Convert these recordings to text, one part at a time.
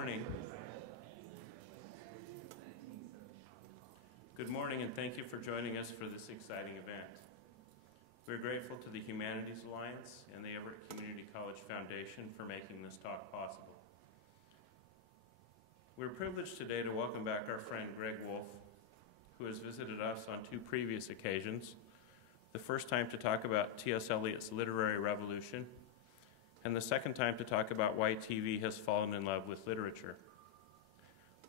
morning. Good morning, and thank you for joining us for this exciting event. We're grateful to the Humanities Alliance and the Everett Community College Foundation for making this talk possible. We're privileged today to welcome back our friend Greg Wolfe, who has visited us on 2 previous occasions. The first time to talk about T.S. Eliot's literary revolution, and the second time to talk about why TV has fallen in love with literature.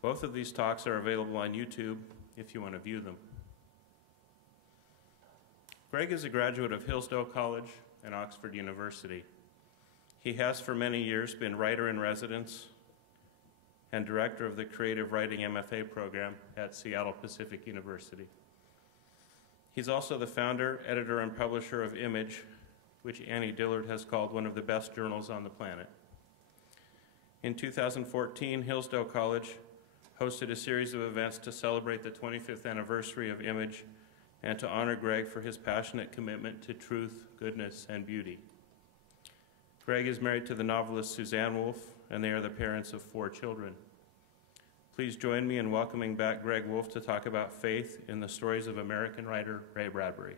Both of these talks are available on YouTube if you want to view them. Greg is a graduate of Hillsdale College and Oxford University. He has for many years been writer-in-residence and director of the Creative Writing MFA program at Seattle Pacific University. He's also the founder, editor, and publisher of Image, which Annie Dillard has called one of the best journals on the planet. In 2014, Hillsdale College hosted a series of events to celebrate the 25th anniversary of Image and to honor Greg for his passionate commitment to truth, goodness, and beauty. Greg is married to the novelist Suzanne Wolfe, and they are the parents of 4 children. Please join me in welcoming back Greg Wolfe to talk about faith in the stories of American writer Ray Bradbury.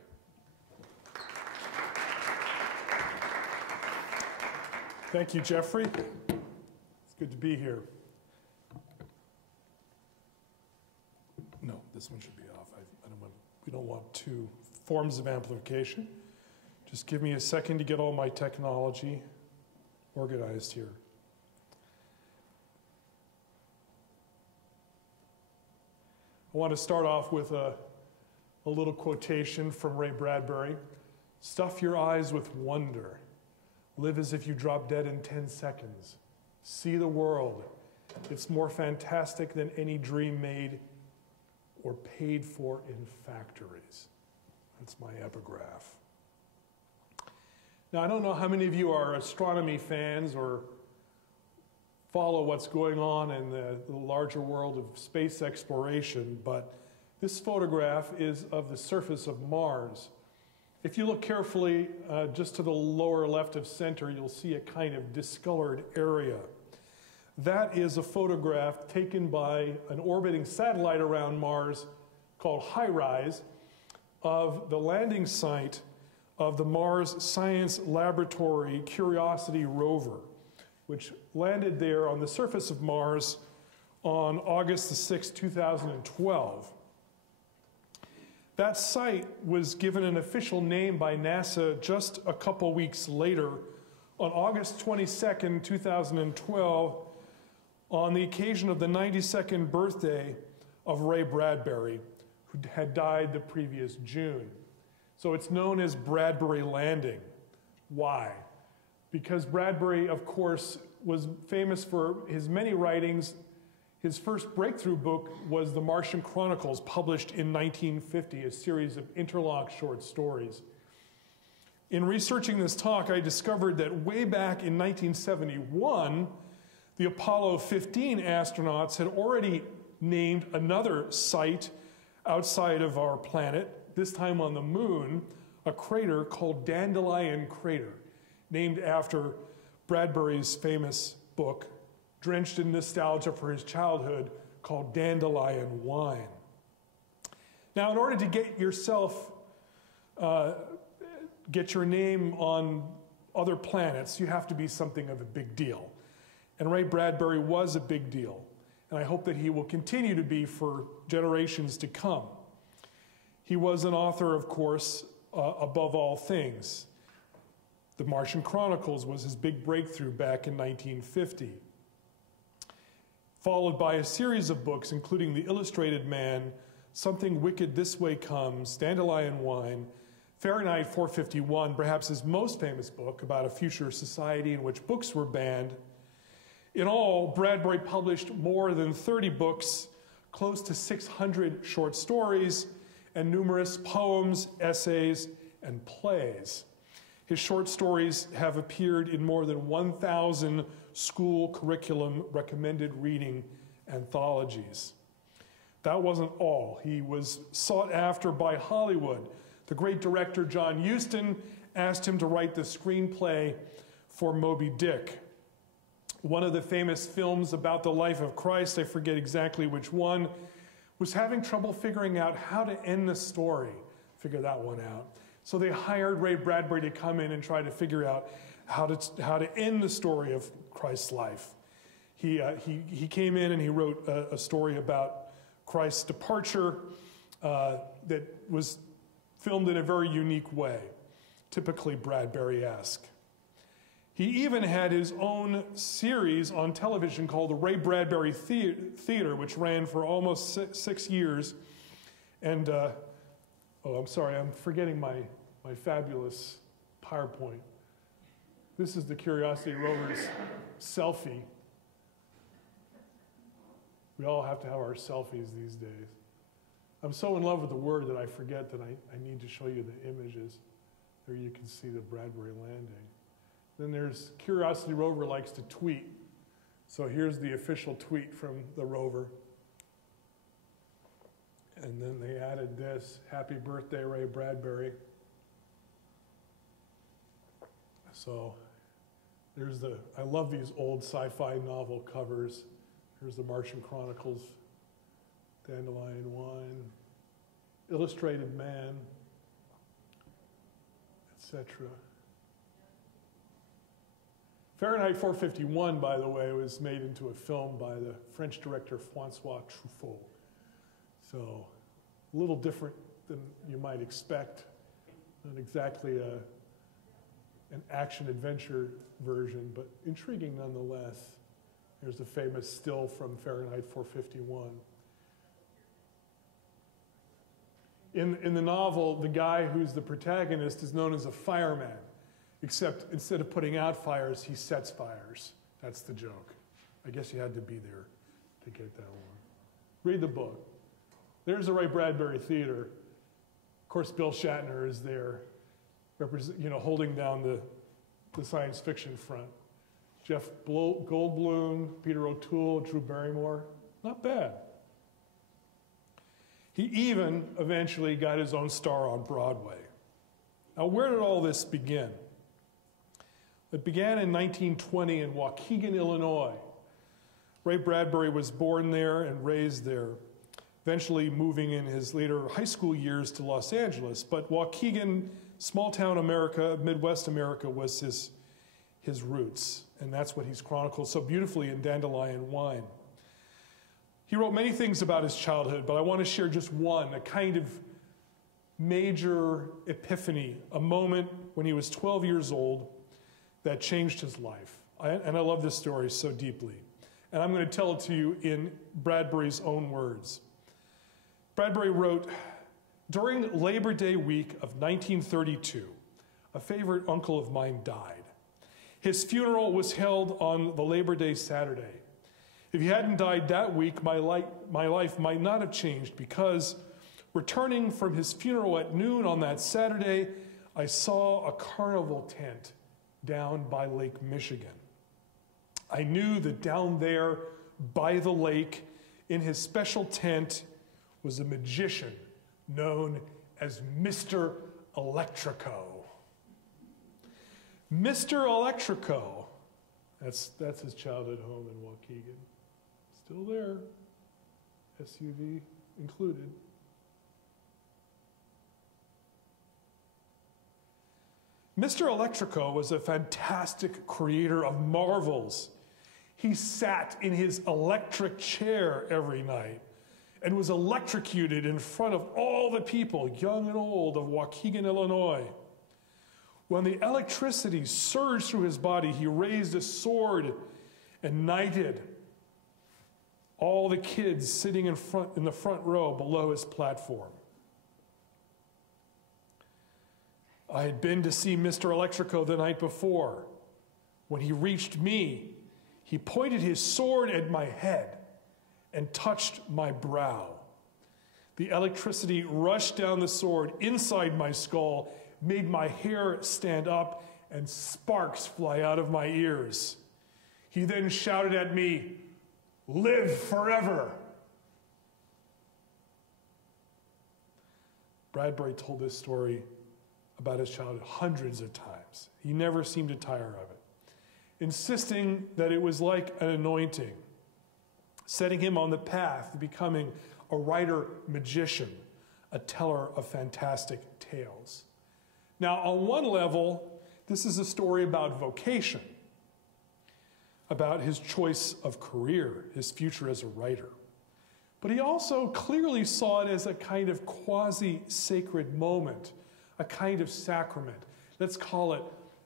Thank you, Jeffrey. It's good to be here. No, this one should be off. We don't want 2 forms of amplification. Just give me a second to get all my technology organized here. I want to start off with a little quotation from Ray Bradbury. Stuff your eyes with wonder. Live as if you drop dead in 10 seconds. See the world. It's more fantastic than any dream made or paid for in factories. That's my epigraph. Now, I don't know how many of you are astronomy fans or follow what's going on in the larger world of space exploration, but this photograph is of the surface of Mars. If you look carefully, just to the lower left of center, you'll see a kind of discolored area. That is a photograph taken by an orbiting satellite around Mars called HiRISE of the landing site of the Mars Science Laboratory Curiosity rover, which landed there on the surface of Mars on August the 6th, 2012. That site was given an official name by NASA just a couple weeks later, on August 22nd, 2012, on the occasion of the 92nd birthday of Ray Bradbury, who had died the previous June. So it's known as Bradbury Landing. Why? Because Bradbury, of course, was famous for his many writings. His first breakthrough book was The Martian Chronicles, published in 1950, a series of interlocked short stories. In researching this talk, I discovered that way back in 1971, the Apollo 15 astronauts had already named another site outside of our planet, this time on the moon, a crater called Dandelion Crater, named after Bradbury's famous book, drenched in nostalgia for his childhood, called Dandelion Wine. Now, in order to get yourself, get your name on other planets, you have to be something of a big deal. And Ray Bradbury was a big deal, and I hope that he will continue to be for generations to come. He was an author, of course, above all things. The Martian Chronicles was his big breakthrough back in 1950. Followed by a series of books, including The Illustrated Man, Something Wicked This Way Comes, Dandelion Wine, Fahrenheit 451, perhaps his most famous book about a future society in which books were banned. In all, Bradbury published more than 30 books, close to 600 short stories, and numerous poems, essays, and plays. His short stories have appeared in more than 1,000 school curriculum recommended reading anthologies. That wasn't all. He was sought after by Hollywood. The great director John Huston asked him to write the screenplay for Moby Dick. one of the famous films about the life of Christ, I forget exactly which one, was having trouble figuring out how to end the story. Figure that one out. So they hired Ray Bradbury to come in and try to figure out how to end the story of Christ's life. He came in and he wrote a story about Christ's departure that was filmed in a very unique way, typically Bradbury-esque. He even had his own series on television called the Ray Bradbury Theater, which ran for almost six years. And, oh, I'm sorry, I'm forgetting my fabulous PowerPoint. This is the Curiosity Rover's selfie. We all have to have our selfies these days. I'm so in love with the word that I forget that I need to show you the images. There you can see the Bradbury landing. Then there's Curiosity Rover likes to tweet. So here's the official tweet from the rover. And then they added this, happy birthday, Ray Bradbury. So there's I love these old sci-fi novel covers. Here's the Martian Chronicles, Dandelion Wine, Illustrated Man, etc. Fahrenheit 451, by the way, was made into a film by the French director Francois Truffaut. So a little different than you might expect. Not exactly an action-adventure version, but intriguing nonetheless. There's the famous still from Fahrenheit 451. In the novel, the guy who's the protagonist is known as a fireman. Except instead of putting out fires, he sets fires. That's the joke. I guess you had to be there to get that one. Read the book. There's the Ray Bradbury Theater. Of course, Bill Shatner is there, holding down the science fiction front. Jeff Goldblum, Peter O'Toole, Drew Barrymore. Not bad. He even eventually got his own star on Broadway. Now, where did all this begin? It began in 1920 in Waukegan, Illinois. Ray Bradbury was born there and raised there, eventually moving in his later high school years to Los Angeles. But Waukegan, small-town America, Midwest America, was his roots. And that's what he's chronicled so beautifully in Dandelion Wine. He wrote many things about his childhood, but I want to share just one, a kind of major epiphany, a moment when he was 12 years old that changed his life. And I love this story so deeply. And I'm going to tell it to you in Bradbury's own words. Bradbury wrote, during Labor Day week of 1932, a favorite uncle of mine died. His funeral was held on the Labor Day Saturday. If he hadn't died that week, my life might not have changed, because returning from his funeral at noon on that Saturday, I saw a carnival tent down by Lake Michigan. I knew that down there by the lake, in his special tent, was a magician known as Mr. Electrico. Mr. Electrico, that's his childhood home in Waukegan. Still there, SUV included. Mr. Electrico was a fantastic creator of marvels. He sat in his electric chair every night and was electrocuted in front of all the people, young and old, of Waukegan, Illinois. When the electricity surged through his body, he raised a sword and knighted all the kids sitting in the front row below his platform. I had been to see Mr. Electrico the night before. When he reached me, he pointed his sword at my head and touched my brow. The electricity rushed down the sword inside my skull, made my hair stand up, and sparks fly out of my ears. He then shouted at me, "Live forever." Bradbury told this story about his childhood hundreds of times. He never seemed to tire of it. insisting that it was like an anointing, setting him on the path to becoming a writer-magician, a teller of fantastic tales. Now, on one level, this is a story about vocation, about his choice of career, his future as a writer. But he also clearly saw it as a kind of quasi-sacred moment, a kind of sacrament. Let's call it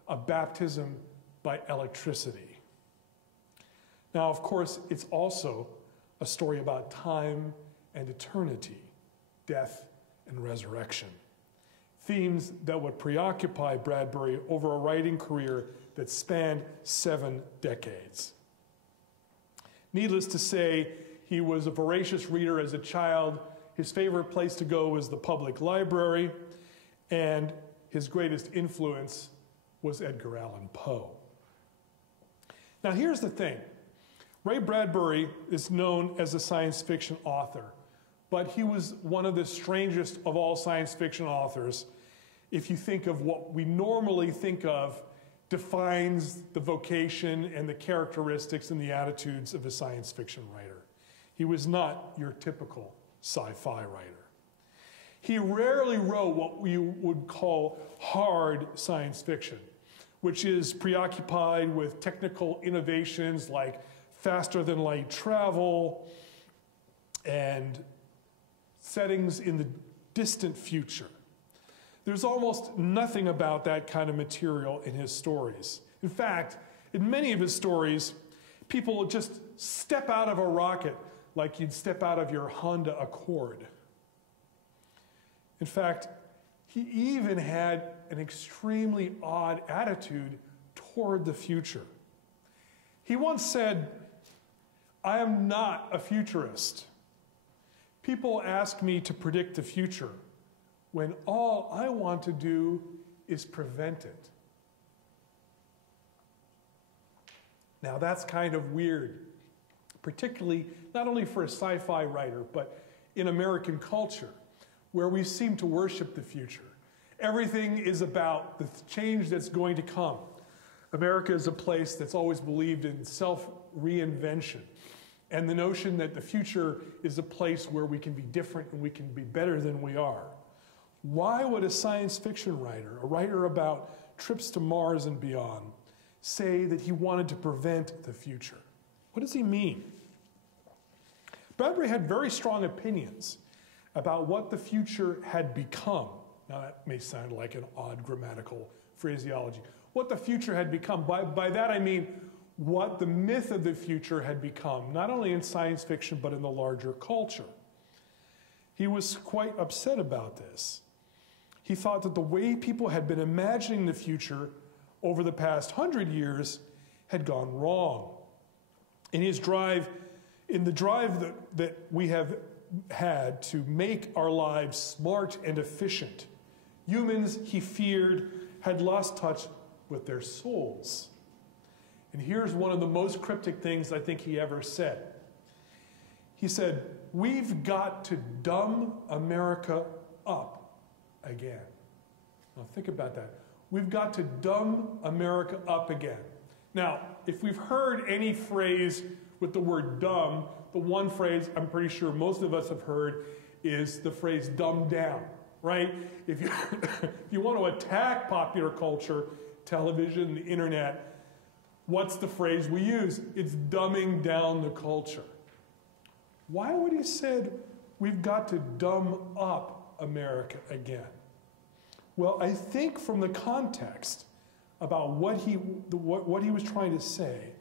a baptism by electricity. Now, of course, it's also a story about time and eternity, death and resurrection. Themes that would preoccupy Bradbury over a writing career that spanned 7 decades. Needless to say, he was a voracious reader as a child. His favorite place to go was the public library, and his greatest influence was Edgar Allan Poe. Now here's the thing. Ray Bradbury is known as a science fiction author, but he was one of the strangest of all science fiction authors. If you think of what we normally think of defines the vocation and the characteristics and the attitudes of a science fiction writer. He was not your typical sci-fi writer. He rarely wrote what we would call hard science fiction, which is preoccupied with technical innovations like faster than light travel and settings in the distant future. There's almost nothing about that kind of material in his stories. In fact, in many of his stories, people just step out of a rocket like you'd step out of your Honda Accord. In fact, he even had an extremely odd attitude toward the future. He once said, "I am not a futurist. People ask me to predict the future when all I want to do is prevent it." Now that's kind of weird, particularly not only for a sci-fi writer, but in American culture, where we seem to worship the future. Everything is about the change that's going to come. America is a place that's always believed in self-reinvention, and the notion that the future is a place where we can be different and we can be better than we are. Why would a science fiction writer, a writer about trips to Mars and beyond, say that he wanted to prevent the future? What does he mean? Bradbury had very strong opinions about what the future had become. Now that may sound like an odd grammatical phraseology. What the future had become. By that I mean what the myth of the future had become, not only in science fiction, but in the larger culture. He was quite upset about this. He thought that the way people had been imagining the future over the past 100 years had gone wrong. In the drive that we have had to make our lives smart and efficient, humans, he feared, had lost touch with their souls. And here's one of the most cryptic things I think he ever said. He said, "We've got to dumb America up again." Now think about that. We've got to dumb America up again. Now, if we've heard any phrase with the word dumb, the one phrase I'm pretty sure most of us have heard is the phrase dumb down, right? If you, if you want to attack popular culture, television, the internet, what's the phrase we use? It's dumbing down the culture. Why would he said we've got to dumb up America again? Well, I think from the context about what he was trying to say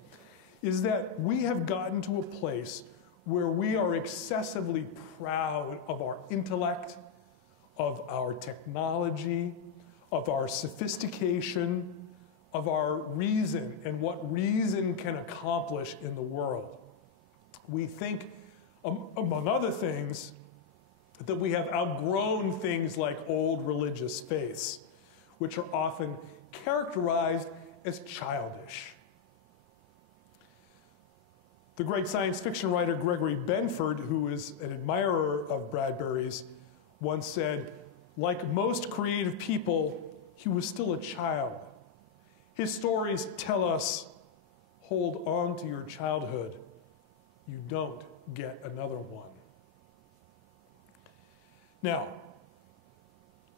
is that we have gotten to a place where we are excessively proud of our intellect, of our technology, of our sophistication, of our reason and what reason can accomplish in the world. We think, among other things, that we have outgrown things like old religious faiths, which are often characterized as childish. The great science fiction writer Gregory Benford, who is an admirer of Bradbury's, once said, like most creative people, he was still a child. His stories tell us hold on to your childhood, you don't get another one. Now,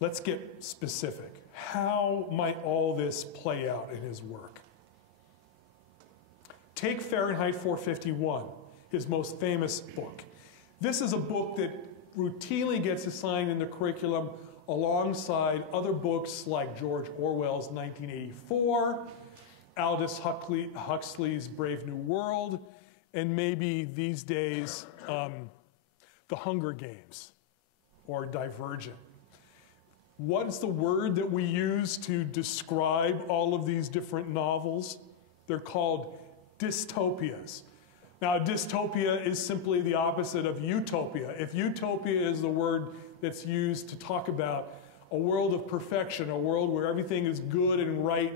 let's get specific. How might all this play out in his work? Take Fahrenheit 451, his most famous book. This is a book that routinely gets assigned in the curriculum alongside other books like George Orwell's 1984, Aldous Huxley's Brave New World, and maybe these days, The Hunger Games or Divergent. What's the word that we use to describe all of these different novels? They're called dystopias. Now, dystopia is simply the opposite of utopia. If utopia is the word that's used to talk about a world of perfection, a world where everything is good and right,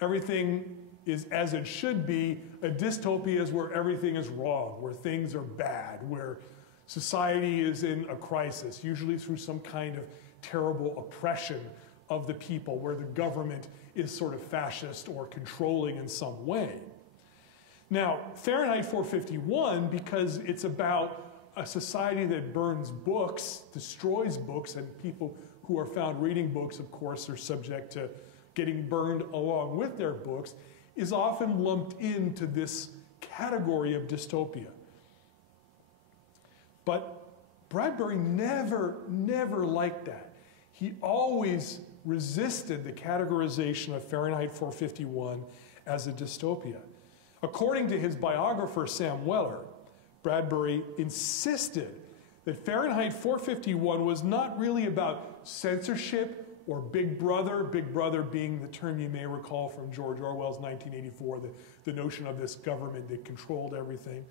everything is as it should be, a dystopia is where everything is wrong, where things are bad, where society is in a crisis, usually through some kind of terrible oppression of the people, where the government is sort of fascist or controlling in some way. Now, Fahrenheit 451, because it's about a society that burns books, destroys books, and people who are found reading books, of course, are subject to getting burned along with their books, is often lumped into this category of dystopia. But Bradbury never liked that. He always resisted the categorization of Fahrenheit 451 as a dystopia. According to his biographer, Sam Weller, Bradbury insisted that Fahrenheit 451 was not really about censorship or Big Brother being the term you may recall from George Orwell's 1984, the notion of this government that controlled everything.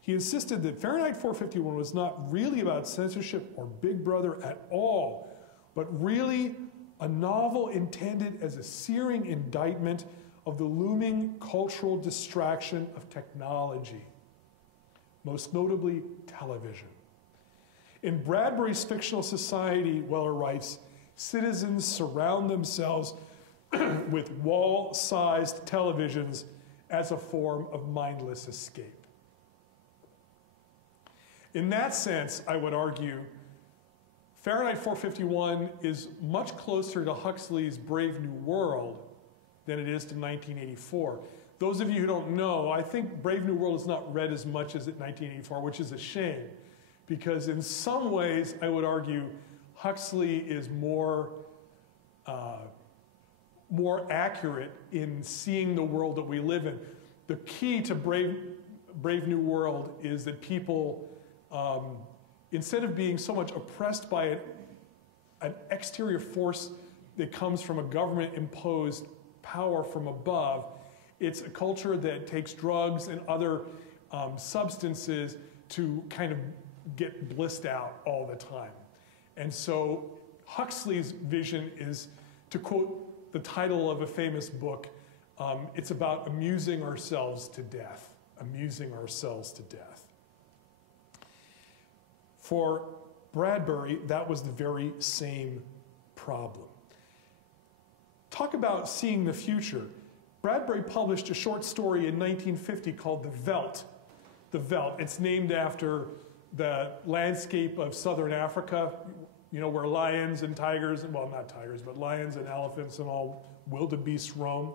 He insisted that Fahrenheit 451 was not really about censorship or Big Brother at all, but really a novel intended as a searing indictment of the looming cultural distraction of technology, most notably television. In Bradbury's fictional society, Weller writes, citizens surround themselves with wall-sized televisions as a form of mindless escape. In that sense, I would argue, Fahrenheit 451 is much closer to Huxley's Brave New World than it is to 1984. Those of you who don't know, I think Brave New World is not read as much as 1984, which is a shame, because in some ways, I would argue, Huxley is more accurate in seeing the world that we live in. The key to Brave New World is that people, instead of being so much oppressed by an exterior force that comes from a government-imposed power from above, it's a culture that takes drugs and other substances to kind of get blissed out all the time. And so Huxley's vision is, to quote the title of a famous book, it's about amusing ourselves to death, amusing ourselves to death. For Bradbury, that was the very same problem. Talk about seeing the future. Bradbury published a short story in 1950 called The Veldt. The Veldt, it's named after the landscape of southern Africa, you know, where lions and tigers, well, not tigers, but lions and elephants and all wildebeest roam.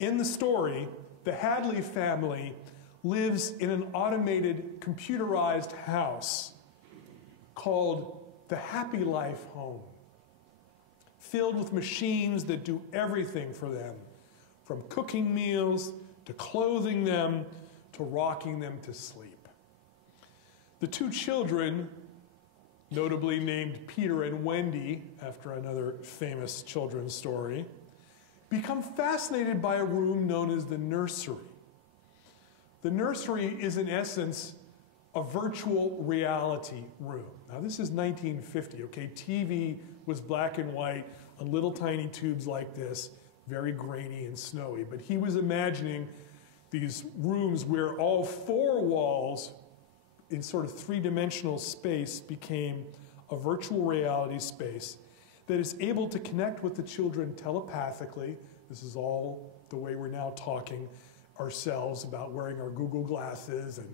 In the story, the Hadley family lives in an automated, computerized house called the Happy Life Home, filled with machines that do everything for them, from cooking meals to clothing them to rocking them to sleep. The two children, notably named Peter and Wendy, after another famous children's story, become fascinated by a room known as the nursery. The nursery is, in essence, a virtual reality room. Now, this is 1950, okay? TV was black and white on little tiny tubes like this, very grainy and snowy. But he was imagining these rooms where all four walls in sort of three-dimensional space became a virtual reality space that is able to connect with the children telepathically. This is all the way we're now talking ourselves about wearing our Google glasses and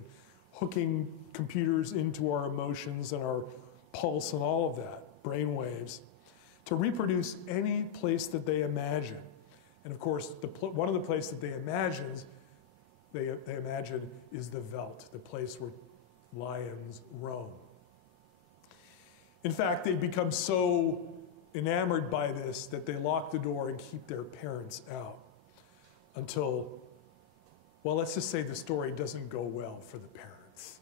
hooking computers into our emotions and our pulse and all of that, brain waves, to reproduce any place that they imagine. And of course, one of the places that they imagine is the veldt, the place where lions roam. In fact, they become so enamored by this that they lock the door and keep their parents out until, well, let's just say the story doesn't go well for the parents.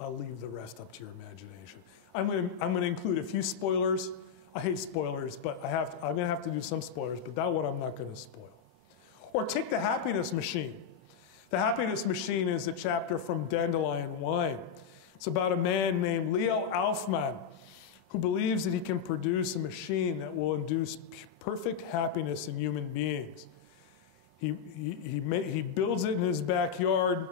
I'll leave the rest up to your imagination. I'm going to include a few spoilers. I hate spoilers, but I'm going to have to do some spoilers, but that one I'm not going to spoil. Or take the happiness machine. The happiness machine is a chapter from Dandelion Wine. It's about a man named Leo Aufman who believes that he can produce a machine that will induce perfect happiness in human beings. He builds it in his backyard.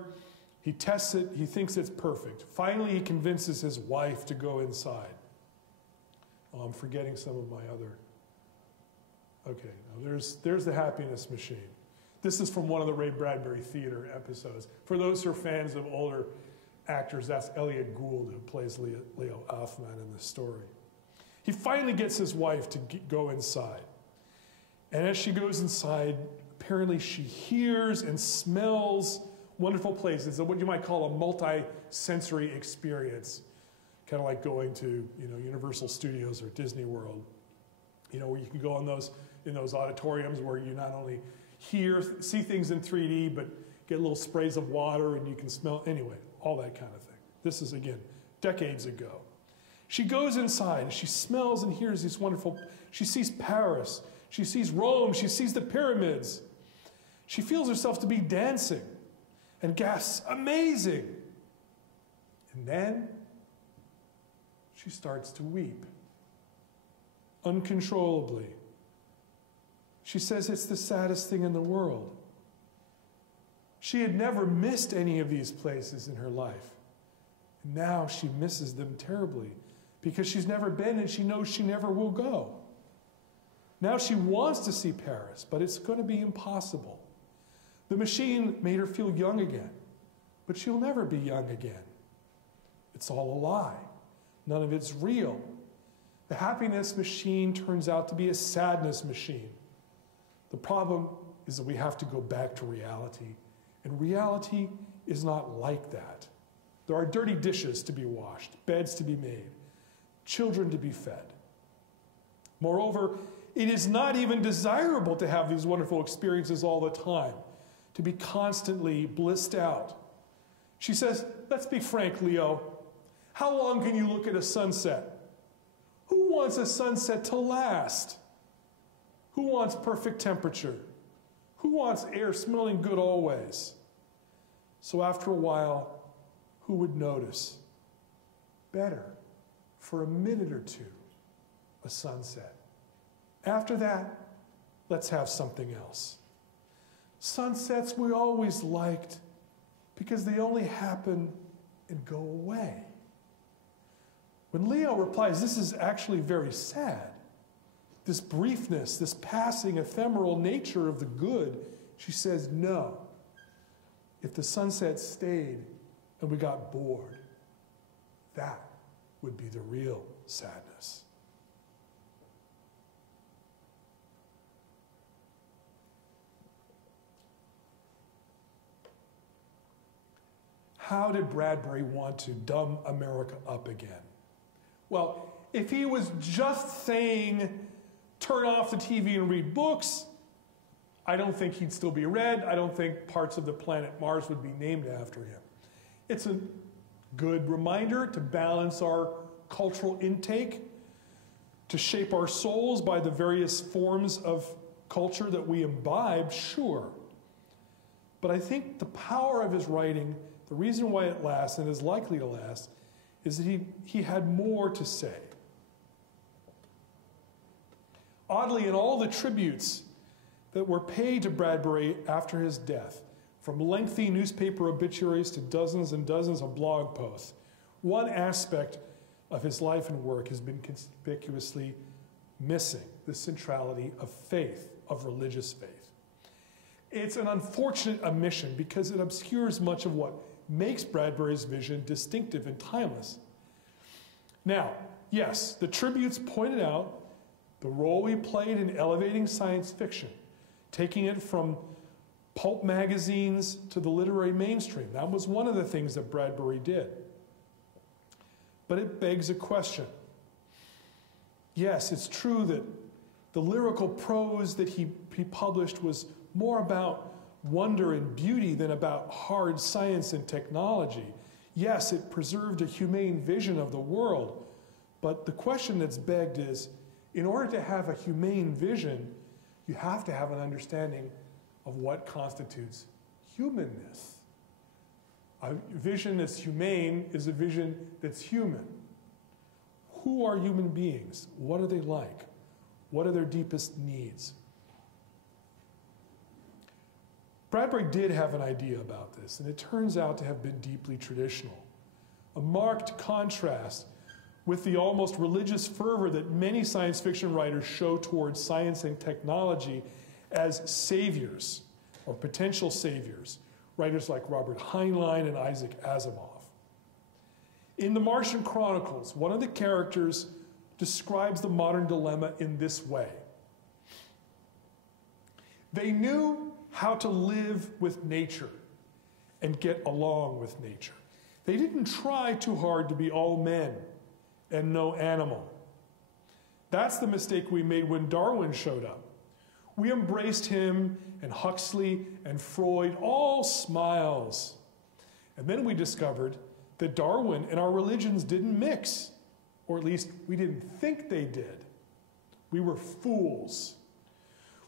He tests it. He thinks it's perfect. Finally, he convinces his wife to go inside. Oh, I'm forgetting some of my other. Okay, now there's the happiness machine. This is from one of the Ray Bradbury theater episodes. For those who are fans of older actors, that's Elliot Gould who plays Leo Aufman in the story. He finally gets his wife to go inside. And as she goes inside, apparently she hears and smells wonderful places, what you might call a multi-sensory experience. Kind of like going to, Universal Studios or Disney World, where you can go in those auditoriums where you not only see things in 3D, but get little sprays of water and you can smell, anyway, all that kind of thing. This is, again, decades ago. She goes inside and she smells and hears these wonderful, she sees Paris, she sees Rome, she sees the pyramids. She feels herself to be dancing and gasps, amazing. And then she starts to weep uncontrollably. She says it's the saddest thing in the world. She had never missed any of these places in her life. Now she misses them terribly because she's never been and she knows she never will go. Now she wants to see Paris, but it's going to be impossible. The machine made her feel young again, but she'll never be young again. It's all a lie. None of it's real. The happiness machine turns out to be a sadness machine. The problem is that we have to go back to reality, and reality is not like that. There are dirty dishes to be washed, beds to be made, children to be fed. Moreover, it is not even desirable to have these wonderful experiences all the time, to be constantly blissed out. She says, let's be frank, Leo. How long can you look at a sunset? Who wants a sunset to last? Who wants perfect temperature? Who wants air smelling good always? So after a while, who would notice? Better, for a minute or two, a sunset. After that, let's have something else. Sunsets we always liked because they only happen and go away. When Leo replies, this is actually very sad, this briefness, this passing ephemeral nature of the good, she says, no. If the sunset stayed and we got bored, that would be the real sadness. How did Bradbury want to dumb America up again? Well, if he was just saying, turn off the TV and read books, I don't think he'd still be read. I don't think parts of the planet Mars would be named after him. It's a good reminder to balance our cultural intake, to shape our souls by the various forms of culture that we imbibe, sure. But I think the power of his writing, the reason why it lasts and is likely to last, is that he had more to say. Oddly, in all the tributes that were paid to Bradbury after his death, from lengthy newspaper obituaries to dozens and dozens of blog posts, one aspect of his life and work has been conspicuously missing: the centrality of faith, of religious faith. It's an unfortunate omission because it obscures much of what makes Bradbury's vision distinctive and timeless. Now, yes, the tributes pointed out the role he played in elevating science fiction, taking it from pulp magazines to the literary mainstream. That was one of the things that Bradbury did. But it begs a question. Yes, it's true that the lyrical prose that he published was more about wonder and beauty than about hard science and technology. Yes, it preserved a humane vision of the world, but the question that's begged is, in order to have a humane vision, you have to have an understanding of what constitutes humanness. A vision that's humane is a vision that's human. Who are human beings? What are they like? What are their deepest needs? Bradbury did have an idea about this, and it turns out to have been deeply traditional. A marked contrast with the almost religious fervor that many science fiction writers show towards science and technology as saviors, or potential saviors, writers like Robert Heinlein and Isaac Asimov. In The Martian Chronicles, one of the characters describes the modern dilemma in this way. They knew how to live with nature and get along with nature. They didn't try too hard to be all men and no animal. That's the mistake we made when Darwin showed up. We embraced him and Huxley and Freud, all smiles. And then we discovered that Darwin and our religions didn't mix, or at least we didn't think they did. We were fools.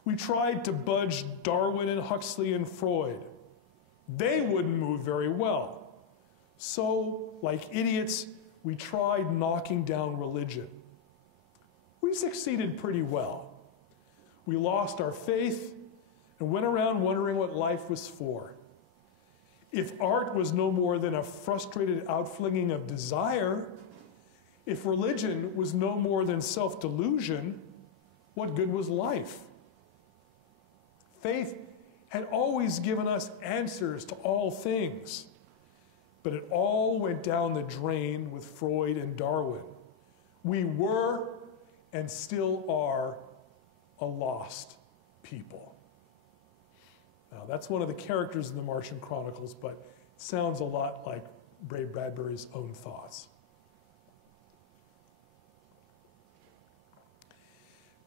We tried to budge Darwin and Huxley and Freud. They wouldn't move very well. So, like idiots, we tried knocking down religion. We succeeded pretty well. We lost our faith and went around wondering what life was for. If art was no more than a frustrated outflinging of desire, if religion was no more than self-delusion, what good was life? Faith had always given us answers to all things, but it all went down the drain with Freud and Darwin. We were and still are a lost people. Now, that's one of the characters in the Martian Chronicles, but it sounds a lot like Ray Bradbury's own thoughts.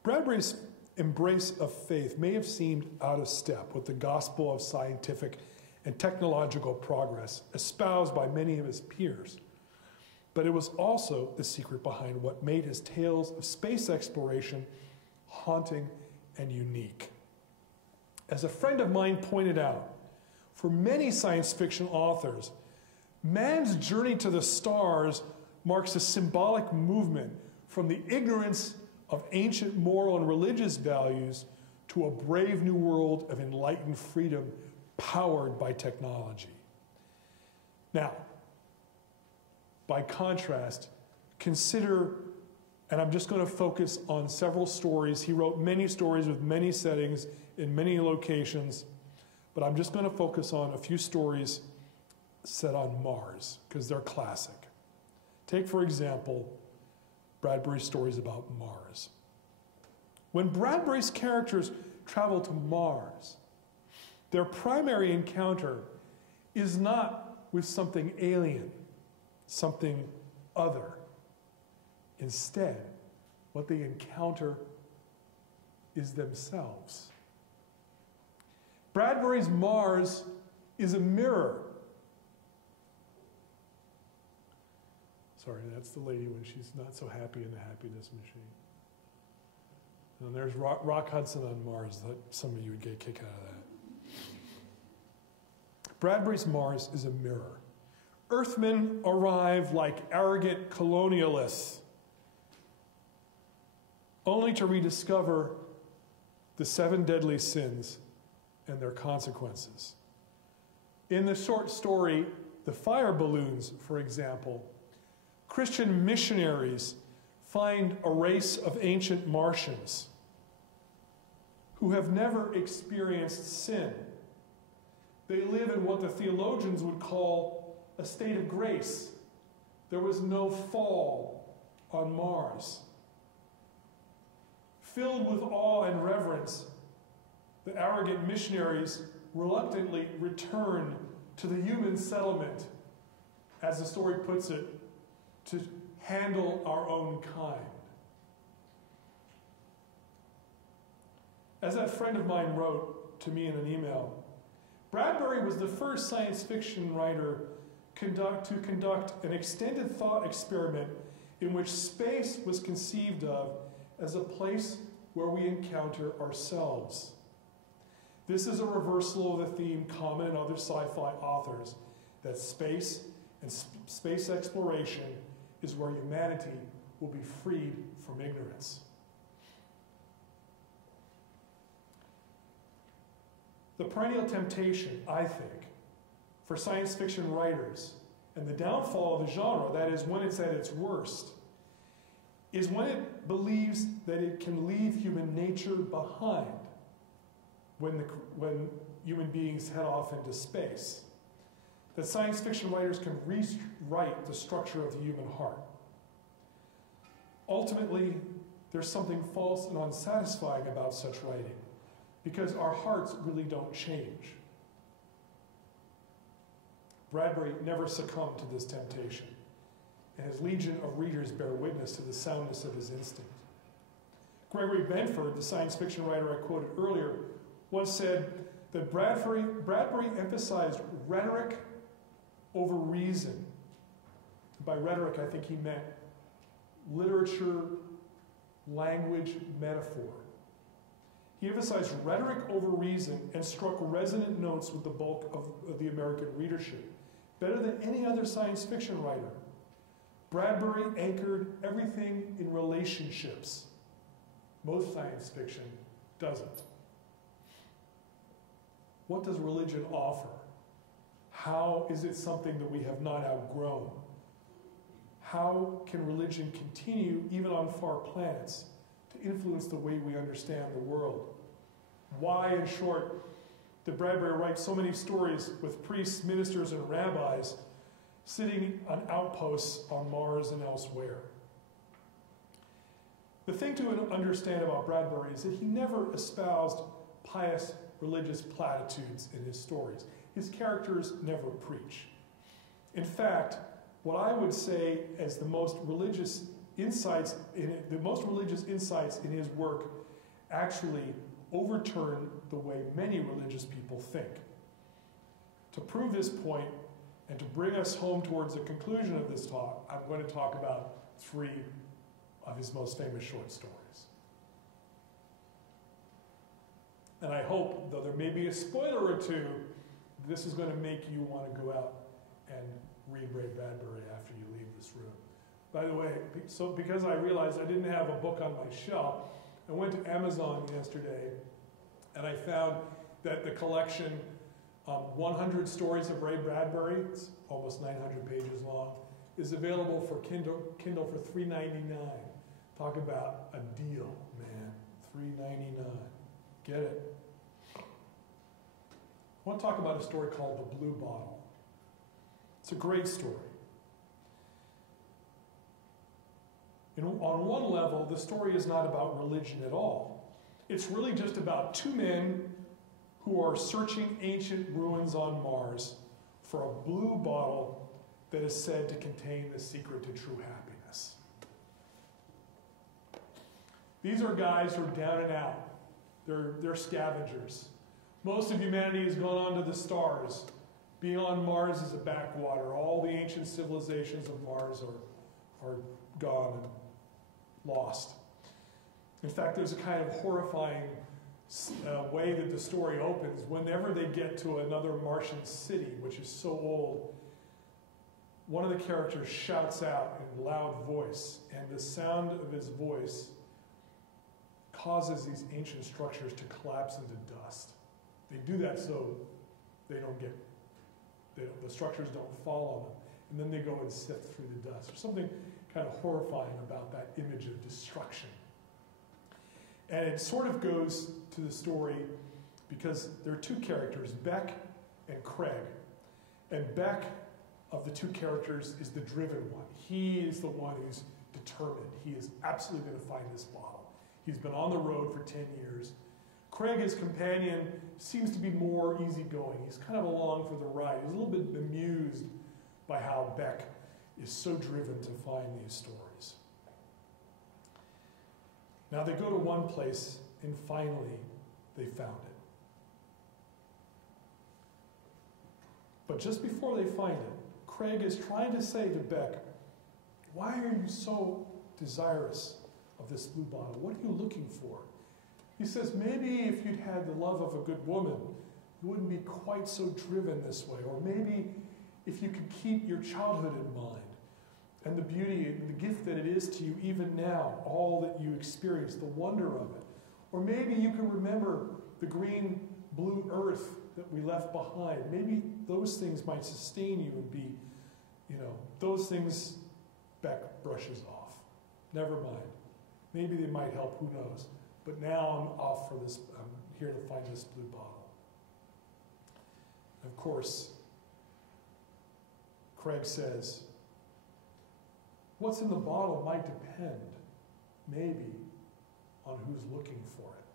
Bradbury's embrace of faith may have seemed out of step with the gospel of scientific and technological progress espoused by many of his peers, but it was also the secret behind what made his tales of space exploration haunting and unique. As a friend of mine pointed out, for many science fiction authors, man's journey to the stars marks a symbolic movement from the ignorance of ancient moral and religious values to a brave new world of enlightened freedom powered by technology. Now, by contrast, consider, and I'm just going to focus on several stories. He wrote many stories with many settings in many locations, but I'm just going to focus on a few stories set on Mars, because they're classic. Take, for example, Bradbury's stories about Mars. When Bradbury's characters travel to Mars, their primary encounter is not with something alien, something other. Instead, what they encounter is themselves. Bradbury's Mars is a mirror. Sorry, that's the lady when she's not so happy in the happiness machine. And there's Rock Hudson on Mars. That some of you would get a kick out of that. Bradbury's Mars is a mirror. Earthmen arrive like arrogant colonialists, only to rediscover the 7 deadly sins and their consequences. In the short story, The Fire Balloons, for example, Christian missionaries find a race of ancient Martians who who have never experienced sin. They live in what the theologians would call a state of grace. There was no fall on Mars. Filled with awe and reverence, the arrogant missionaries reluctantly return to the human settlement, as the story puts it, to handle our own kind. As that friend of mine wrote to me in an email, Bradbury was the first science fiction writer to conduct an extended thought experiment in which space was conceived of as a place where we encounter ourselves. This is a reversal of the theme common in other sci-fi authors, that space and space exploration is where humanity will be freed from ignorance. The perennial temptation, I think, for science fiction writers, and the downfall of the genre, that is, when it's at its worst, is when it believes that it can leave human nature behind when human beings head off into space. That science fiction writers can rewrite the structure of the human heart. Ultimately, there's something false and unsatisfying about such writing, because our hearts really don't change. Bradbury never succumbed to this temptation, and his legion of readers bear witness to the soundness of his instinct. Gregory Benford, the science fiction writer I quoted earlier, once said that Bradbury emphasized rhetoric over reason. By rhetoric, I think he meant literature, language, metaphor. He emphasized rhetoric over reason and struck resonant notes with the bulk of the American readership, better than any other science fiction writer. Bradbury anchored everything in relationships. Most science fiction doesn't. What does religion offer? How is it something that we have not outgrown? How can religion continue, even on far planets, to influence the way we understand the world? Why, in short, did Bradbury write so many stories with priests, ministers, and rabbis sitting on outposts on Mars and elsewhere? The thing to understand about Bradbury is that he never espoused pious religious platitudes in his stories. His characters never preach. In fact, what I would say as the most religious insights in his work actually overturn the way many religious people think. To prove this point and to bring us home towards the conclusion of this talk, I'm going to talk about 3 of his most famous short stories. And I hope, though there may be a spoiler or two, this is going to make you want to go out and read Ray Bradbury after you leave this room. By the way, so because I realized I didn't have a book on my shelf, I went to Amazon yesterday and I found that the collection, 100 Stories of Ray Bradbury, it's almost 900 pages long, is available for Kindle for $3.99. Talk about a deal, man. $3.99. Get it. I want to talk about a story called The Blue Bottle. It's a great story. On one level, the story is not about religion at all. It's really just about 2 men who are searching ancient ruins on Mars for a blue bottle that is said to contain the secret to true happiness. These are guys who are down and out. They're scavengers. Most of humanity has gone on to the stars. Being on Mars is a backwater. All the ancient civilizations of Mars are gone and lost. In fact, there's a kind of horrifying way that the story opens. Whenever they get to another Martian city, which is so old, one of the characters shouts out in a loud voice, and the sound of his voice causes these ancient structures to collapse into dust. They do that so the structures don't fall on them, and then they go and sift through the dust. There's something kind of horrifying about that image of destruction. And it sort of goes to the story because there are two characters, Beck and Craig. And Beck, of the two characters, is the driven one. He is the one who's determined. He is absolutely going to find this bottle. He's been on the road for 10 years. Craig, his companion, seems to be more easygoing. He's kind of along for the ride. He's a little bit bemused by how Beck is so driven to find these stories. Now they go to one place, and finally they found it. But just before they find it, Craig is trying to say to Beck, why are you so desirous of this blue bottle? What are you looking for? He says, maybe if you'd had the love of a good woman, you wouldn't be quite so driven this way. Or maybe if you could keep your childhood in mind and the beauty and the gift that it is to you even now, all that you experience, the wonder of it. Or maybe you can remember the green, blue earth that we left behind. Maybe those things might sustain you and be, those things Beck brushes off. Never mind. Maybe they might help, who knows. But now I'm off for this, I'm here to find this blue bottle. Of course, Craig says, what's in the bottle might depend, maybe, on who's looking for it.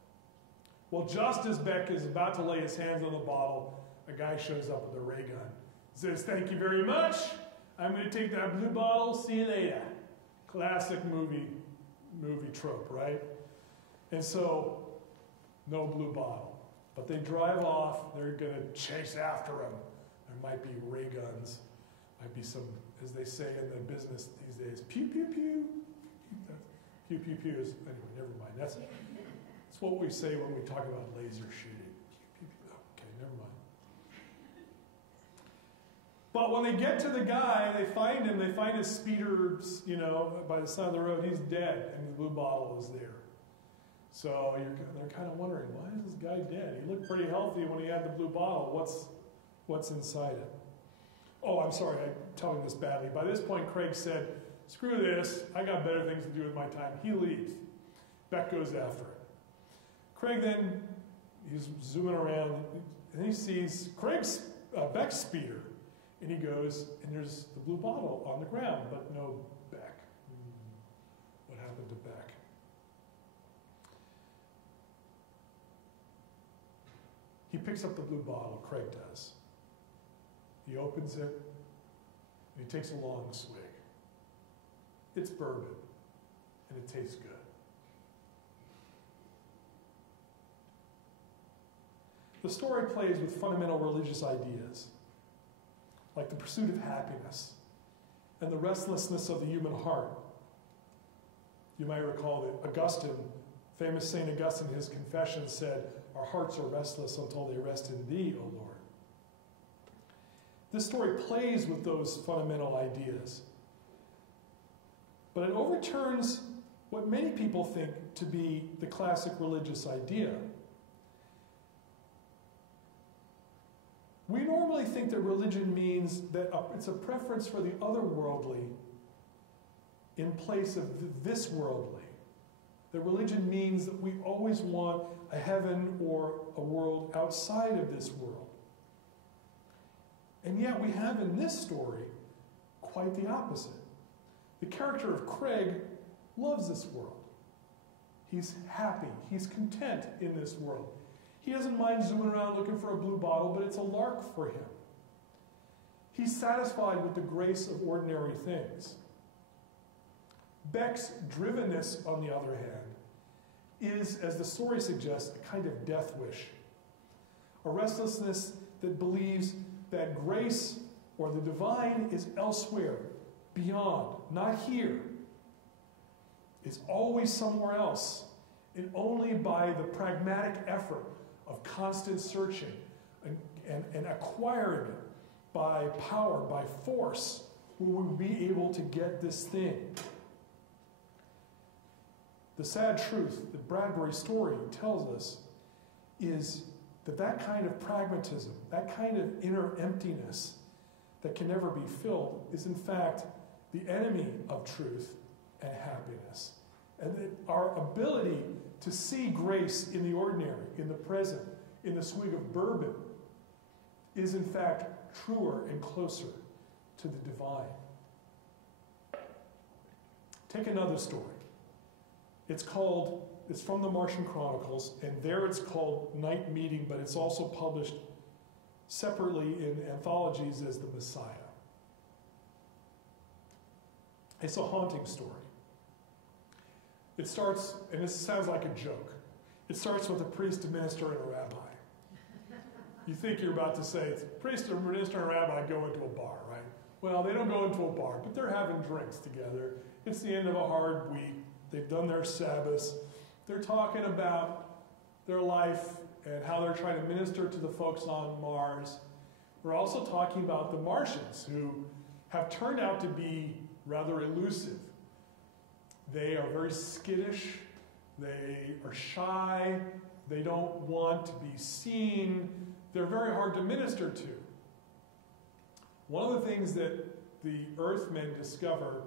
Well, just as Beck is about to lay his hands on the bottle, a guy shows up with a ray gun. Says, thank you very much. I'm going to take that blue bottle. See you later. Classic movie trope, right? And so, no blue bottle. But they drive off. They're going to chase after him. There might be ray guns. Might be some, as they say in the business these days, pew, pew, pew. Pew, pew, pew is, anyway, never mind. That's what we say when we talk about laser shooting. Pew, pew, pew. Okay, never mind. But when they get to the guy, they find him. They find his speeder, by the side of the road. He's dead, and the blue bottle is there. So they're kind of wondering, why is this guy dead? He looked pretty healthy when he had the blue bottle. What's inside it? Oh, I'm sorry, I'm telling this badly. By this point, Craig said, screw this. I got better things to do with my time. He leaves. Beck goes after it. Craig then, he's zooming around, and he sees Beck's speeder. And he goes, and there's the blue bottle on the ground, but no Beck. What happened to Beck? He picks up the blue bottle, Craig does. He opens it, and he takes a long swig. It's bourbon, and it tastes good. The story plays with fundamental religious ideas, like the pursuit of happiness and the restlessness of the human heart. You might recall that Augustine, famous St. Augustine, in his confession said, our hearts are restless until they rest in thee, O Lord. This story plays with those fundamental ideas, but it overturns what many people think to be the classic religious idea. We normally think that religion means that it's a preference for the otherworldly in place of this worldly. That religion means that we always want a heaven or a world outside of this world. And yet we have in this story quite the opposite. The character of Craig loves this world. He's happy. He's content in this world. He doesn't mind zooming around looking for a blue bottle, but it's a lark for him. He's satisfied with the grace of ordinary things. Beck's drivenness, on the other hand, is, as the story suggests, a kind of death wish. A restlessness that believes that grace or the divine is elsewhere, beyond, not here. It's always somewhere else, and only by the pragmatic effort of constant searching and acquiring it by power, by force, will we be able to get this thing. The sad truth that Bradbury's story tells us is that kind of pragmatism, that kind of inner emptiness that can never be filled is in fact the enemy of truth and happiness. And that our ability to see grace in the ordinary, in the present, in the swig of bourbon, is in fact truer and closer to the divine. Take another story. It's from the Martian Chronicles, and there it's called Night Meeting, but it's also published separately in anthologies as The Messiah. It's a haunting story. It starts, and this sounds like a joke, it starts with a priest, a minister, and a rabbi. You think you're about to say, priest, a minister, and a rabbi go into a bar, right? Well, they don't go into a bar, but they're having drinks together. It's the end of a hard week. They've done their Sabbaths. They're talking about their life and how they're trying to minister to the folks on Mars. We're also talking about the Martians, who have turned out to be rather elusive. They are very skittish. They are shy. They don't want to be seen. They're very hard to minister to. One of the things that the Earthmen discover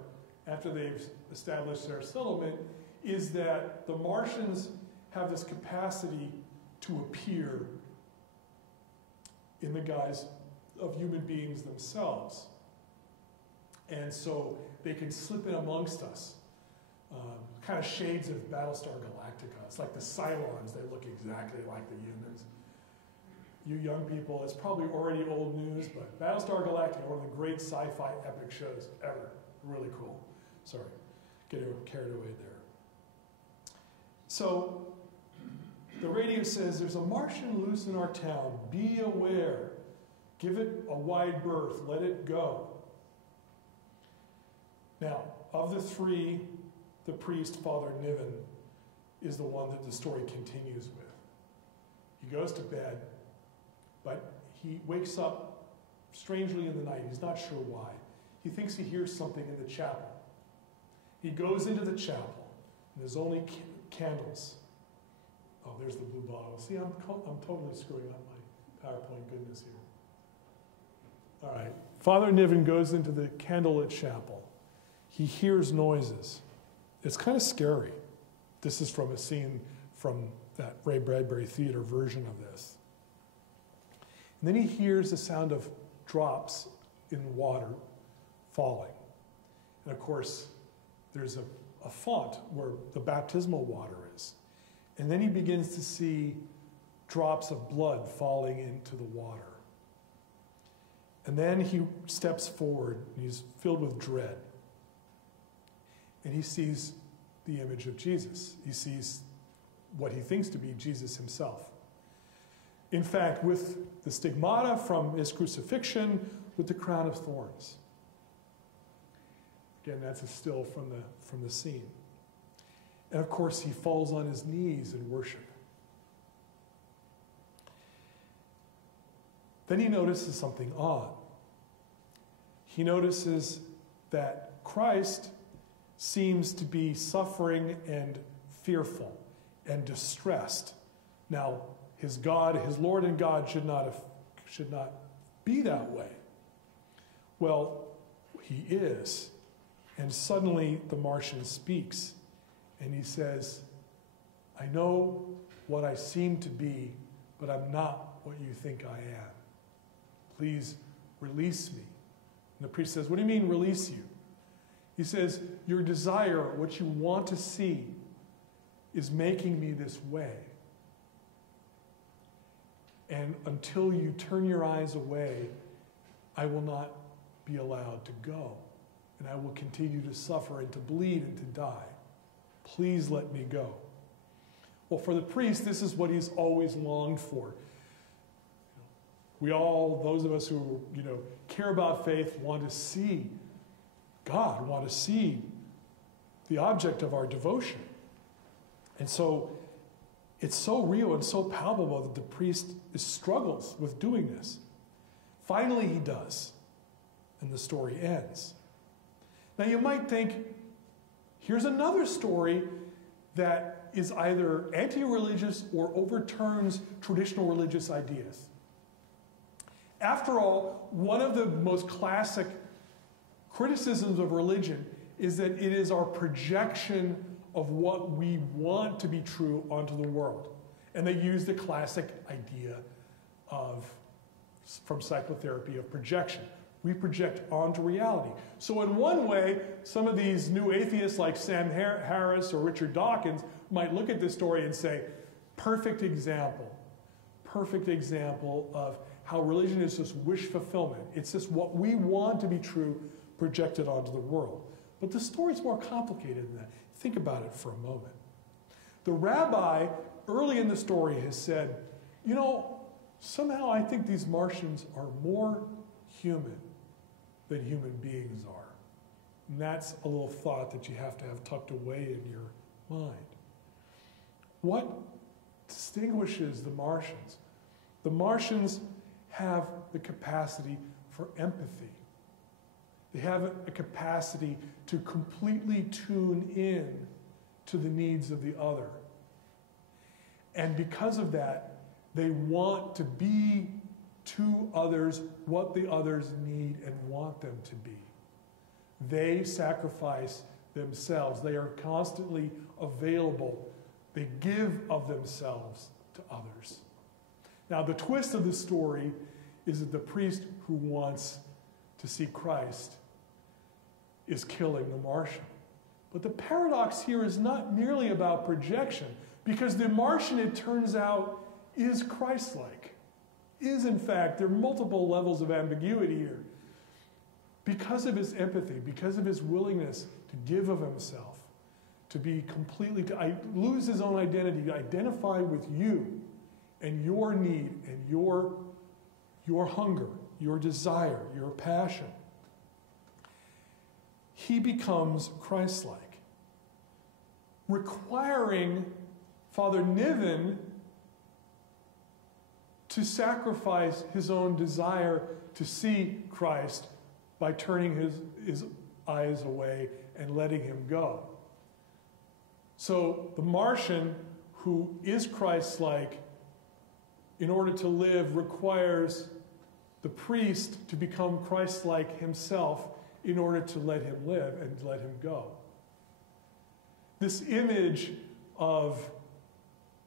after they've established their settlement is that the Martians have this capacity to appear in the guise of human beings themselves. And so they can slip in amongst us. Kind of shades of Battlestar Galactica. It's like the Cylons, they look exactly like the humans. You young people, it's probably already old news, but Battlestar Galactica, one of the great sci-fi epic shows ever. Really cool. Sorry, getting carried away there. So, the radio says, there's a Martian loose in our town. Be aware. Give it a wide berth. Let it go. Now, of the three, the priest, Father Niven, is the one that the story continues with. He goes to bed, but he wakes up strangely in the night. He's not sure why. He thinks he hears something in the chapel. He goes into the chapel, and there's only candles. Oh, there's the blue bottle. See, I'm totally screwing up my PowerPoint goodness here. All right. Father Niven goes into the candlelit chapel. He hears noises. It's kind of scary. This is from a scene from that Ray Bradbury theater version of this. And then he hears the sound of drops in water falling. And of course, there's a font where the baptismal water is. And then he begins to see drops of blood falling into the water. And then he steps forward, and he's filled with dread. And he sees the image of Jesus. He sees what he thinks to be Jesus himself. In fact, with the stigmata from his crucifixion, with the crown of thorns. Again, that's a still from the scene. And of course, he falls on his knees in worship. Then he notices something odd. He notices that Christ seems to be suffering and fearful and distressed. Now, his God, his Lord and God should not be that way. Well, he is. And suddenly the Martian speaks, and he says, I know what I seem to be, but I'm not what you think I am. Please release me. And the priest says, what do you mean release you? He says, your desire, what you want to see, is making me this way. And until you turn your eyes away, I will not be allowed to go. And I will continue to suffer and to bleed and to die. Please let me go. Well, for the priest, this is what he's always longed for. We all, those of us who, care about faith, want to see God, want to see the object of our devotion. And so it's so real and so palpable that the priest struggles with doing this. Finally, he does. And the story ends. Now, you might think, here's another story that is either anti-religious or overturns traditional religious ideas. After all, one of the most classic criticisms of religion is that it is our projection of what we want to be true onto the world. And they use the classic idea from psychotherapy of projection. We project onto reality. So in one way, some of these new atheists like Sam Harris or Richard Dawkins might look at this story and say, perfect example of how religion is just wish fulfillment. It's just what we want to be true projected onto the world. But the story's more complicated than that. Think about it for a moment. The rabbi early in the story has said, you know, somehow I think these Martians are more human than human beings are. And that's a little thought that you have to have tucked away in your mind. What distinguishes the Martians? The Martians have the capacity for empathy. They have a capacity to completely tune in to the needs of the other. And because of that, they want to be to others what the others need and want them to be. They sacrifice themselves. They are constantly available. They give of themselves to others. Now, the twist of the story is that the priest who wants to see Christ is killing the Martian. But the paradox here is not merely about projection, because the Martian, it turns out, is Christ-like. Is, in fact, there are multiple levels of ambiguity here. Because of his empathy, because of his willingness to give of himself, to be completely, to lose his own identity, to identify with you and your need and your hunger, your desire, your passion, he becomes Christ-like, requiring Father Niven to sacrifice his own desire to see Christ by turning his eyes away and letting him go. So the Martian, who is Christ-like, in order to live, requires the priest to become Christ-like himself in order to let him live and let him go. This image of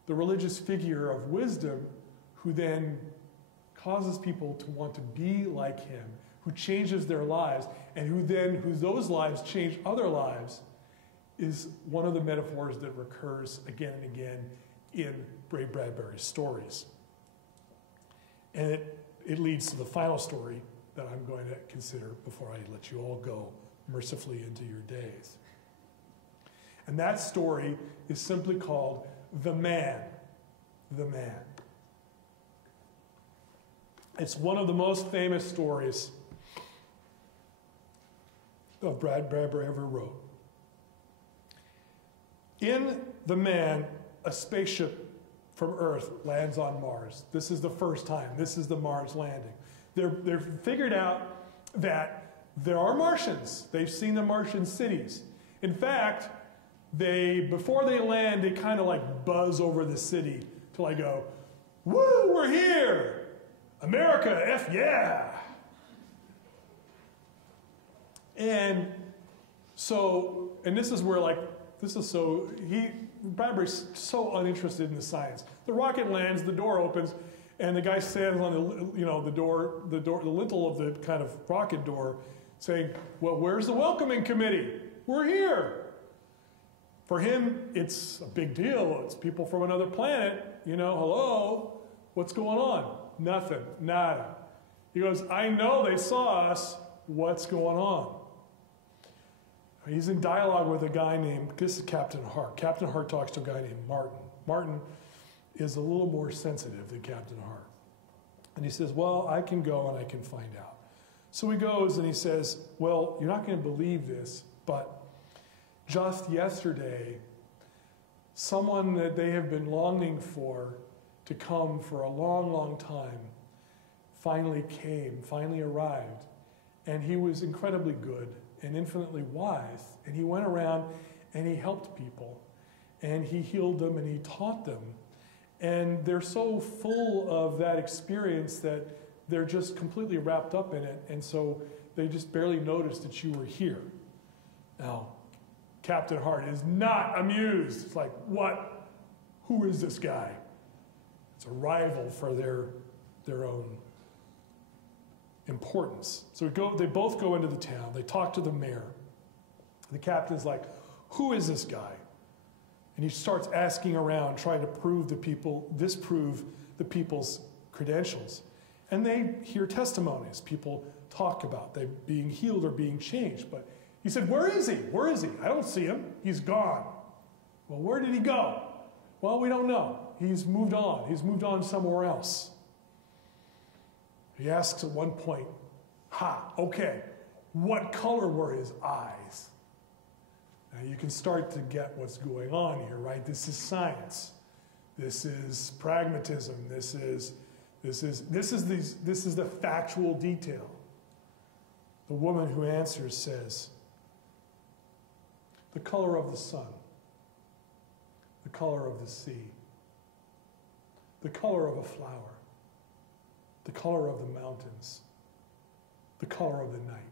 the religious figure of wisdom who then causes people to want to be like him, who changes their lives, and who those lives change other lives, is one of the metaphors that recurs again and again in Ray Bradbury's stories. And it leads to the final story that I'm going to consider before I let you all go mercifully into your days. And that story is simply called The Man. The Man. It's one of the most famous stories of Bradbury ever wrote. In The Man, a spaceship from Earth lands on Mars. This is the first time. This is the Mars landing. They've figured out that there are Martians. They've seen the Martian cities. In fact, before they land, they kind of like buzz over the city till I go, "Woo, we're here! America, F yeah!" And this is where Bradbury's so uninterested in the science. The rocket lands, the door opens, and the guy stands on the lintel of the kind of rocket door saying, "Well, where's the welcoming committee? We're here." For him, it's a big deal. It's people from another planet, hello, what's going on? Nothing, nada. He goes, "I know they saw us, what's going on?" He's in dialogue with a guy this is Captain Hart. Captain Hart talks to a guy named Martin. Martin is a little more sensitive than Captain Hart. And he says, "Well, I can go and I can find out." So he goes and he says, "Well, you're not going to believe this, but just yesterday, someone that they have been longing for to come for a long, long time finally arrived. And he was incredibly good and infinitely wise. And he went around and he helped people. And he healed them and he taught them. And they're so full of that experience that they're just completely wrapped up in it. And so they just barely noticed that you were here." Now, Captain Hart is not amused. It's like, what? Who is this guy? It's a rival for their own importance. So they both go into the town. They talk to the mayor. The captain's like, who is this guy? And he starts asking around, trying to disprove the people's credentials. And they hear testimonies. People talk about they being healed or being changed. But he said, where is he? Where is he? I don't see him. He's gone. Well, where did he go? Well, we don't know. He's moved on. He's moved on somewhere else. He asks at one point, okay, what color were his eyes? Now you can start to get what's going on here, right? This is science. This is pragmatism. This is the factual detail. The woman who answers says, the color of the sun, the color of the sea, the color of a flower, the color of the mountains, the color of the night.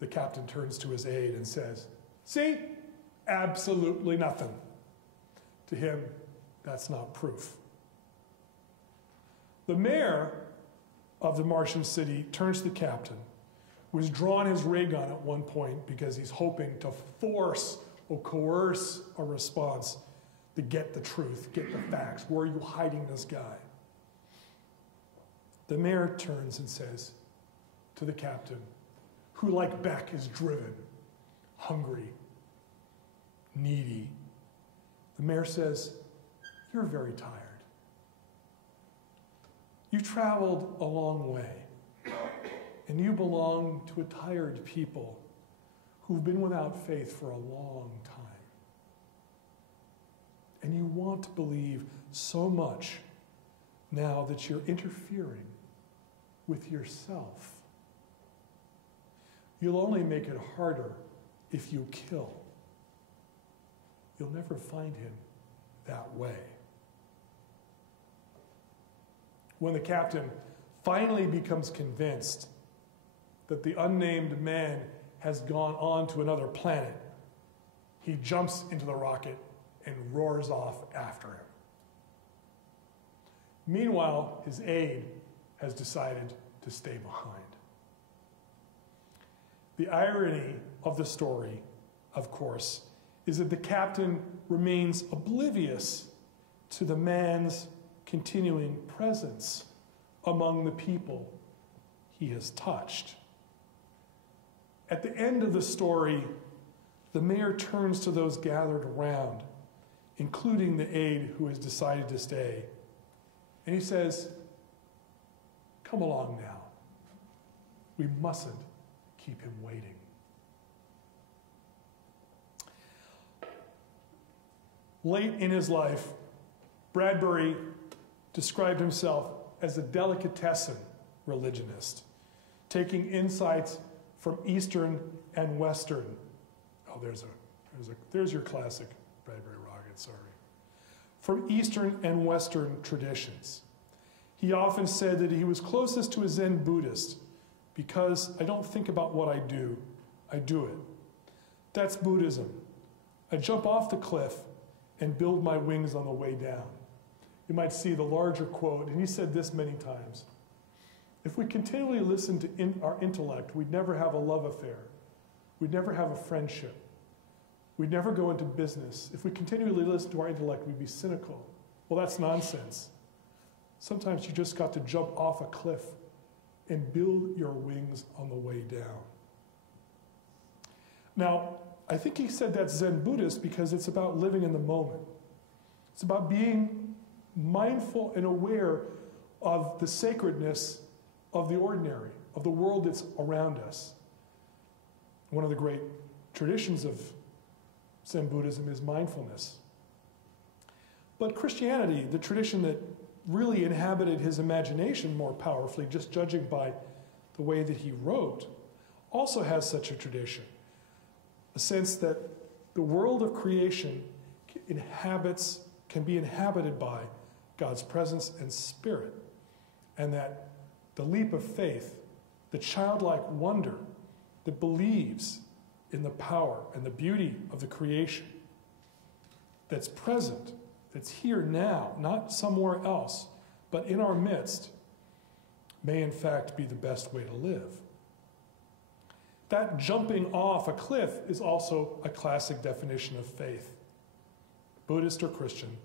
The captain turns to his aide and says, see, absolutely nothing. To him, that's not proof. The mayor of the Martian city turns to the captain, who has drawn his ray gun at one point because he's hoping to force or coerce a response to get the truth, get the facts. Where are you hiding this guy? The mayor turns and says to the captain, who like Beck is driven, hungry, needy. The mayor says, you're very tired. You traveled a long way, and you belong to a tired people who've been without faith for a long time. And you want to believe so much now that you're interfering with yourself. You'll only make it harder if you kill. You'll never find him that way. When the captain finally becomes convinced that the unnamed man has gone on to another planet, he jumps into the rocket and roars off after him. Meanwhile, his aide has decided to stay behind. The irony of the story, of course, is that the captain remains oblivious to the man's continuing presence among the people he has touched. At the end of the story, the mayor turns to those gathered around, including the aide who has decided to stay, and he says, come along now. We mustn't keep him waiting. Late in his life, Bradbury described himself as a delicatessen religionist, taking insights from Eastern and Western. Oh, there's your classic Bradbury rocket, sorry. From Eastern and Western traditions. He often said that he was closest to a Zen Buddhist because I don't think about what I do it. That's Buddhism. I jump off the cliff and build my wings on the way down. You might see the larger quote, and he said this many times. If we continually listen to our intellect, we'd never have a love affair. We'd never have a friendship. We'd never go into business. If we continually listen to our intellect, we'd be cynical. Well, that's nonsense. Sometimes you just got to jump off a cliff and build your wings on the way down. Now, I think he said that's Zen Buddhist because it's about living in the moment. It's about being mindful and aware of the sacredness of the ordinary, of the world that's around us. One of the great traditions of Zen Buddhism is mindfulness. But Christianity, the tradition that really inhabited his imagination more powerfully, just judging by the way that he wrote, also has such a tradition. A sense that the world of creation can be inhabited by God's presence and spirit, and that the leap of faith, the childlike wonder that believes in the power and the beauty of the creation that's present, that's here now, not somewhere else, but in our midst, may in fact be the best way to live. That jumping off a cliff is also a classic definition of faith, Buddhist or Christian.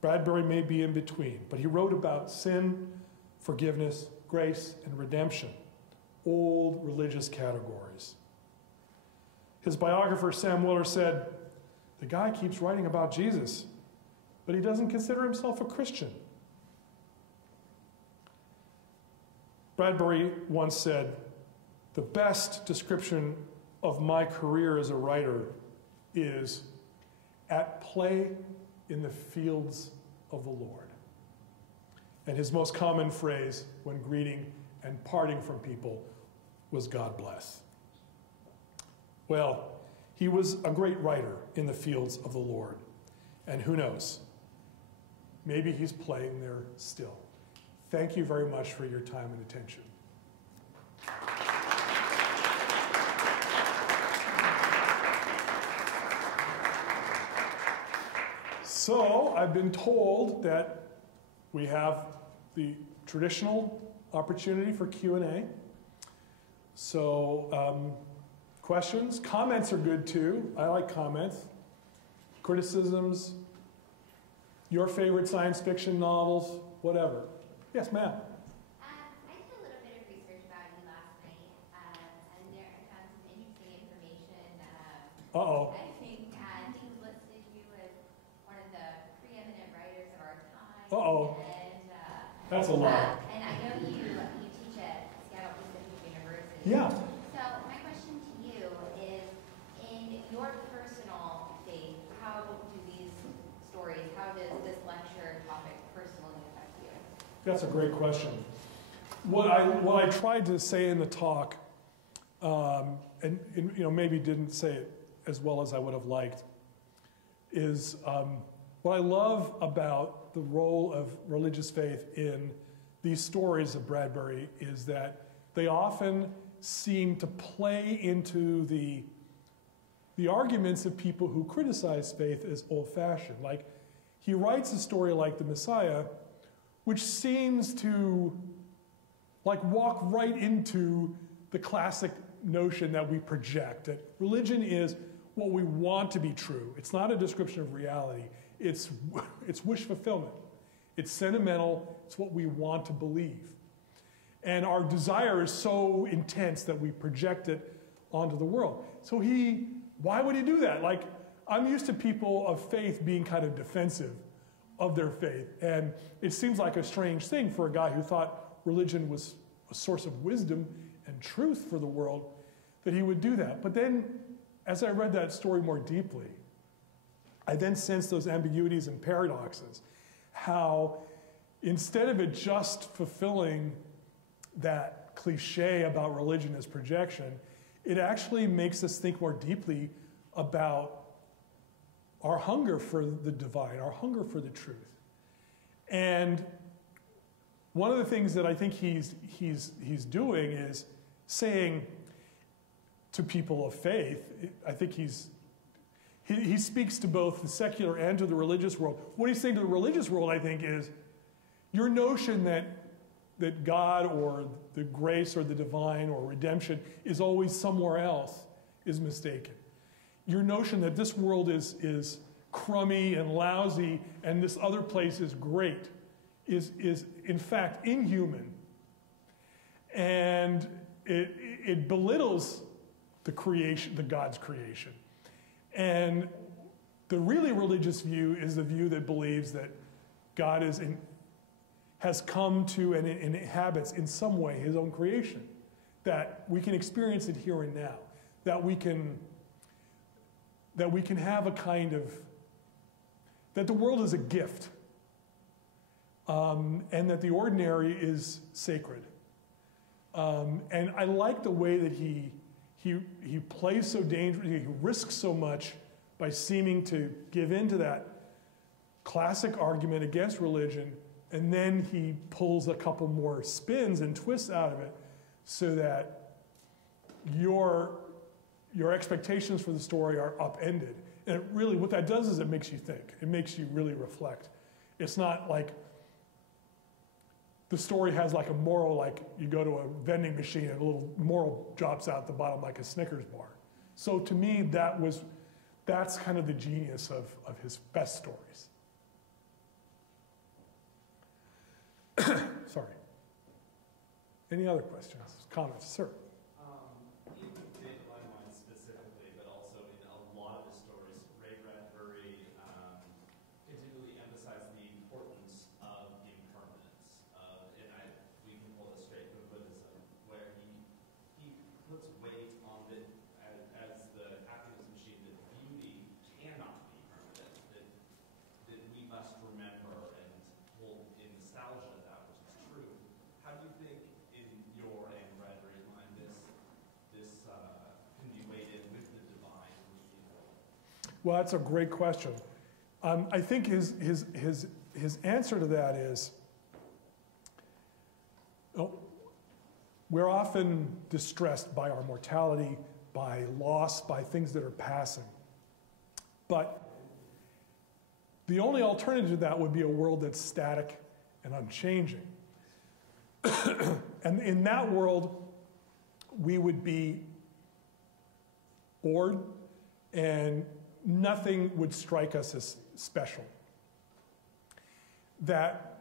Bradbury may be in between, but he wrote about sin, forgiveness, grace, and redemption, old religious categories. His biographer, Sam Weller, said, "The guy keeps writing about Jesus, but he doesn't consider himself a Christian." Bradbury once said, "The best description of my career as a writer is at play in the fields of the Lord." And his most common phrase when greeting and parting from people was "God bless." Well, he was a great writer in the fields of the Lord. And who knows, maybe he's playing there still. Thank you very much for your time and attention. So I've been told that we have the traditional opportunity for Q&A. So questions, comments are good too. I like comments. Criticisms, your favorite science fiction novels, whatever. Yes, ma'am. I did a little bit of research about you last night, and there I found some interesting information. Uh-oh. I think things listed you as one of the preeminent writers of our time. Uh-oh. And, That's a lot. and I know you teach at Seattle Pacific University. Yeah. So my question to you is, in your personal faith, how do these stories, how does this lecture topic personally affect you? That's a great question. What I tried to say in the talk, and maybe didn't say it as well as I would have liked, is what I love about the role of religious faith in these stories of Bradbury is that they often seem to play into the arguments of people who criticize faith as old-fashioned. Like, he writes a story like The Messiah, which seems to walk right into the classic notion that we project, that religion is what we want to be true. It's not a description of reality. It's wish fulfillment. It's sentimental. It's what we want to believe. And our desire is so intense that we project it onto the world. So why would he do that? Like, I'm used to people of faith being kind of defensive of their faith. And it seems like a strange thing for a guy who thought religion was a source of wisdom and truth for the world, that he would do that. But then, as I read that story more deeply, I then sensed those ambiguities and paradoxes. How instead of it just fulfilling that cliche about religion as projection, it actually makes us think more deeply about our hunger for the divine, our hunger for the truth. And one of the things that I think he's doing is saying to people of faith, I think he speaks to both the secular and to the religious world. What he's saying to the religious world, I think, is your notion that God or the grace or the divine or redemption is always somewhere else is mistaken. Your notion that this world is crummy and lousy and this other place is great is in fact inhuman. And it belittles the creation, the God's creation. And the really religious view is the view that believes that God has come to and inhabits in some way his own creation, that we can experience it here and now, that we can have a kind of, that the world is a gift, and that the ordinary is sacred. And I like the way that he plays so dangerously, he risks so much by seeming to give in to that classic argument against religion, and then he pulls a couple more spins and twists out of it so that your your expectations for the story are upended. And it really, what that does is it makes you think. It makes you really reflect. It's not like the story has like a moral, like you go to a vending machine and a little moral drops out the bottom like a Snickers bar. So to me, that's kind of the genius of his best stories. Sorry. Any other questions, comments? Sir? In my mind specifically, but also in a lot of his stories, Ray Bradbury continually emphasized the importance of impermanence. We can pull this straight from Buddhism, where he puts weight on the, as the happiness machine, that beauty cannot be permanent, that we must remember and hold in nostalgia that which is true. How do you think, in your and Bradbury's mind, this can be weighed in with the divine? Well, that's a great question. I think his answer to that is, we're often distressed by our mortality, by loss, by things that are passing. But the only alternative to that would be a world that's static and unchanging. And in that world, we would be bored and nothing would strike us as special. That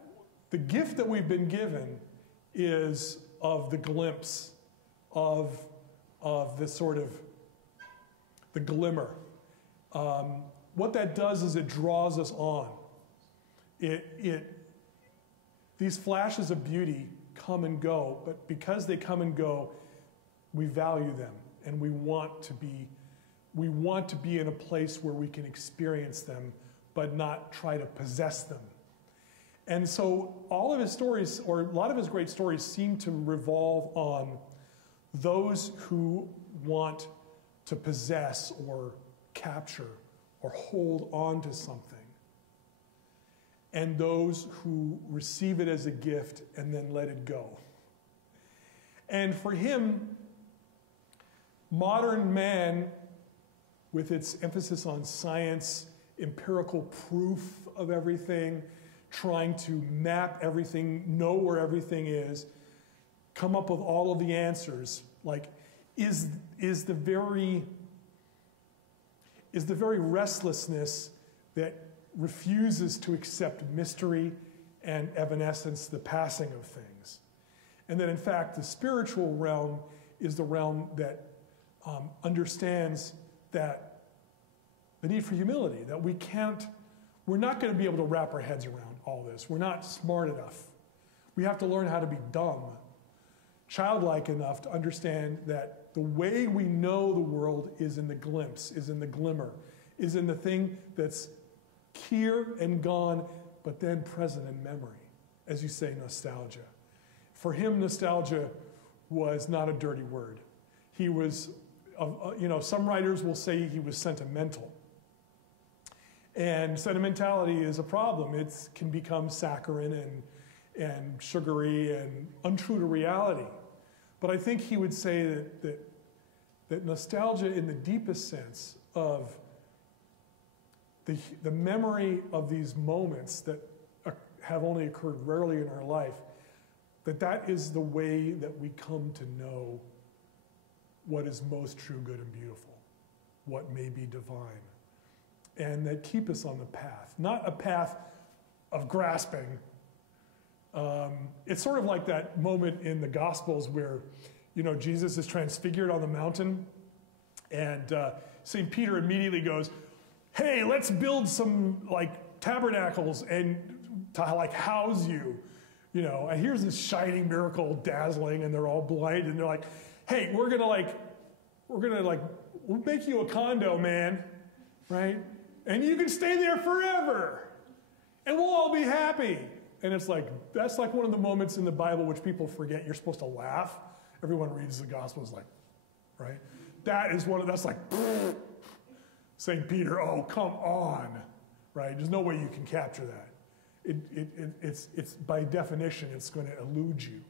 the gift that we've been given is of the glimpse of the sort of the glimmer. What that does is it draws us on. These flashes of beauty come and go, but because they come and go, we value them, and we want to be in a place where we can experience them, but not try to possess them. And so all of his stories, or a lot of his great stories, seem to revolve on those who want to possess or capture or hold on to something, and those who receive it as a gift and then let it go. And for him, modern man, with its emphasis on science, empirical proof of everything, trying to map everything, know where everything is, come up with all of the answers, like, is the very restlessness that refuses to accept mystery and evanescence, the passing of things. And that in fact, the spiritual realm is the realm that understands that the need for humility, that we're not going to be able to wrap our heads around all this. We're not smart enough. We have to learn how to be dumb, childlike enough to understand that the way we know the world is in the glimpse, is in the glimmer, is in the thing that's here and gone, but then present in memory, as you say, nostalgia. For him, nostalgia was not a dirty word. He was, some writers will say he was sentimental. And sentimentality is a problem. It can become saccharine and sugary and untrue to reality. But I think he would say that nostalgia in the deepest sense of the memory of these moments that have only occurred rarely in our life, that is the way that we come to know what is most true, good, and beautiful, what may be divine, and that keep us on the path, not a path of grasping. It's sort of like that moment in the Gospels where, Jesus is transfigured on the mountain, and St. Peter immediately goes, hey, let's build some tabernacles and to house you. And here's this shining miracle, dazzling, and they're all blind, and they're like, hey, we'll make you a condo, man, right? And you can stay there forever, and we'll all be happy. And it's that's one of the moments in the Bible which people forget. You're supposed to laugh. Everyone reads the Gospels right? That's St. Peter, oh, come on, right? There's no way you can capture that. It's by definition, it's going to elude you.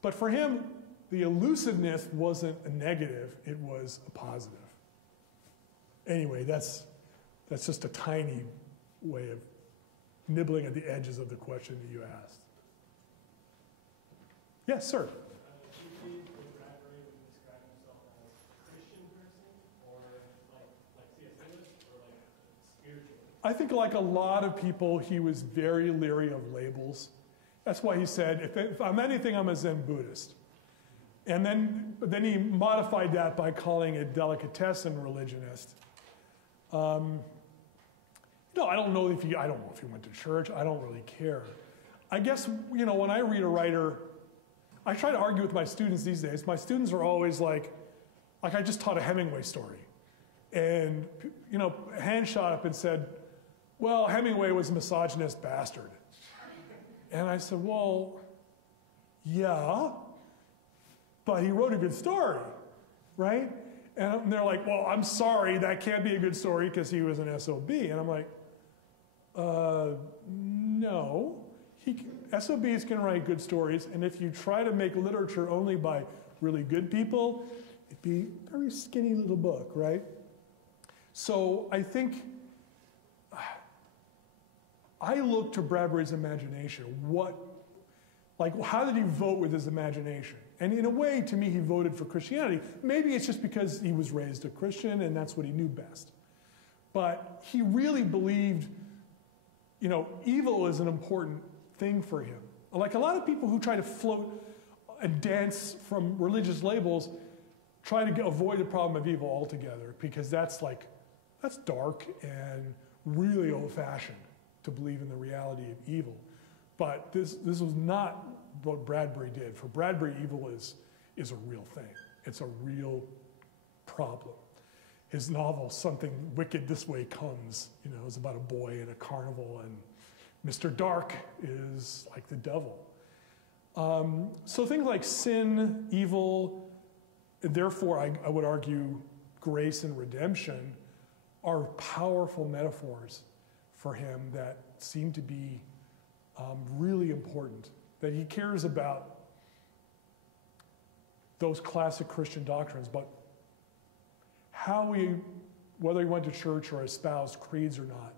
But for him, the elusiveness wasn't a negative, it was a positive. Anyway, that's just a tiny way of nibbling at the edges of the question that you asked. Yes, sir. Do you think that Bradbury would describe himself as a Christian person, or like C.S. Lewis, or like spiritual? I think like a lot of people, he was very leery of labels. That's why he said, if I'm anything, I'm a Zen Buddhist. And then he modified that by calling it delicatessen religionist. No, I don't know if he went to church. I don't really care. I guess, when I read a writer, I try to argue with my students these days. My students are always like I just taught a Hemingway story. And, a hand shot up and said, well, Hemingway was a misogynist bastard. And I said, well, yeah, but he wrote a good story, right? And they're like, well, I'm sorry, that can't be a good story because he was an SOB. And I'm like, no. SOBs can write good stories, and if you try to make literature only by really good people, it'd be a very skinny little book, right? So I think I look to Bradbury's imagination. How did he vote with his imagination? And in a way, to me, he voted for Christianity. Maybe it's just because he was raised a Christian and that's what he knew best. But he really believed, evil is an important thing for him. Like a lot of people who try to float and dance from religious labels try to avoid the problem of evil altogether, because that's dark and really old-fashioned to believe in the reality of evil. But this was not what Bradbury did. For Bradbury, evil is a real thing. It's a real problem. His novel, Something Wicked This Way Comes, is about a boy in a carnival, and Mr. Dark is like the devil. So things like sin, evil, and therefore I would argue grace and redemption are powerful metaphors for him that seem to be really important, that he cares about those classic Christian doctrines, but whether he went to church or espoused creeds or not,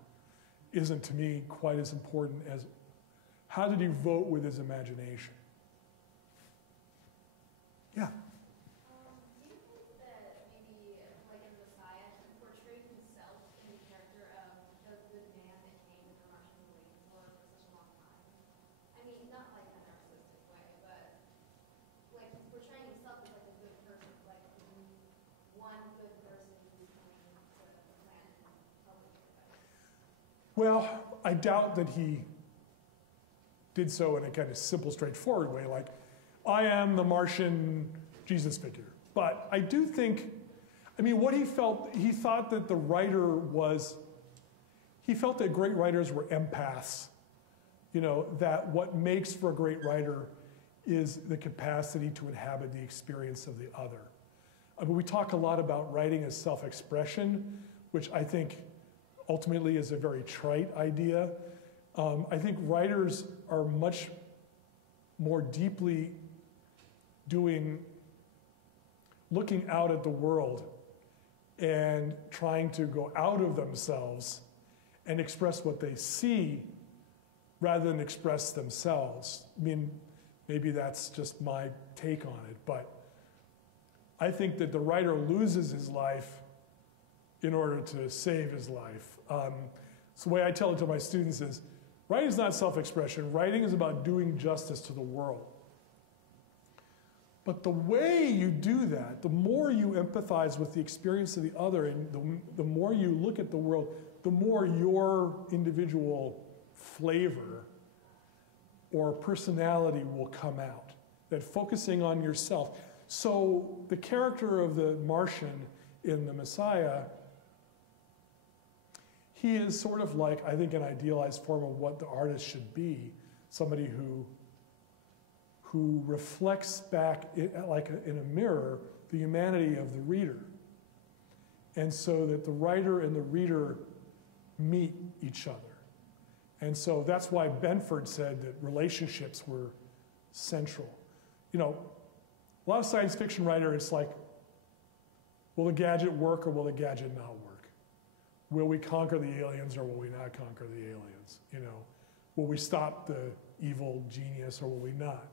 isn't to me quite as important as how did he vote with his imagination. Yeah. Do you think that maybe, like in Messiah, he portrayed himself in the character of the good man that came that the Russians were waiting for such a long time? I mean, not like in a narcissistic way, but like portraying himself as like a good person, like one good person who's coming to the planet and helping everybody. Well, I doubt that he did so in a kind of simple, straightforward way, like, I am the Martian Jesus figure. But I do think, what he felt that the writer was, he felt that great writers were empaths. That what makes for a great writer is the capacity to inhabit the experience of the other. We talk a lot about writing as self-expression, which I think ultimately is a very trite idea. I think writers are much more deeply looking out at the world and trying to go out of themselves and express what they see rather than express themselves. Maybe that's just my take on it, but I think that the writer loses his life in order to save his life. So the way I tell it to my students is, writing is not self-expression. Writing is about doing justice to the world. But the way you do that, the more you empathize with the experience of the other, and the more you look at the world, the more your individual flavor or personality will come out. That focusing on yourself. So the character of the Martian in the Messiah, he is sort of like, I think, an idealized form of what the artist should be. Somebody who reflects back, like in a mirror, the humanity of the reader. And so that the writer and the reader meet each other. And so that's why Benford said that relationships were central. A lot of science fiction writer, it's like, will the gadget work or will the gadget not work? Will we conquer the aliens or will we not conquer the aliens? You know, will we stop the evil genius or will we not?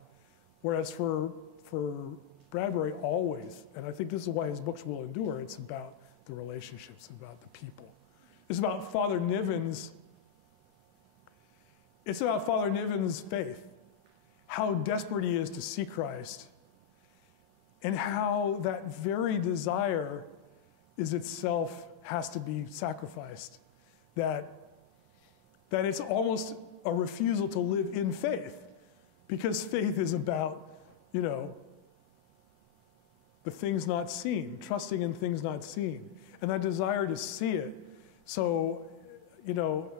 Whereas for Bradbury, always, and I think this is why his books will endure, it's about the relationships, about the people. It's about Father Niven's faith, how desperate he is to see Christ, and how that very desire is itself has to be sacrificed. That it's almost a refusal to live in faith, because faith is about, you know, the things not seen, trusting in things not seen, and that desire to see it. So, you know,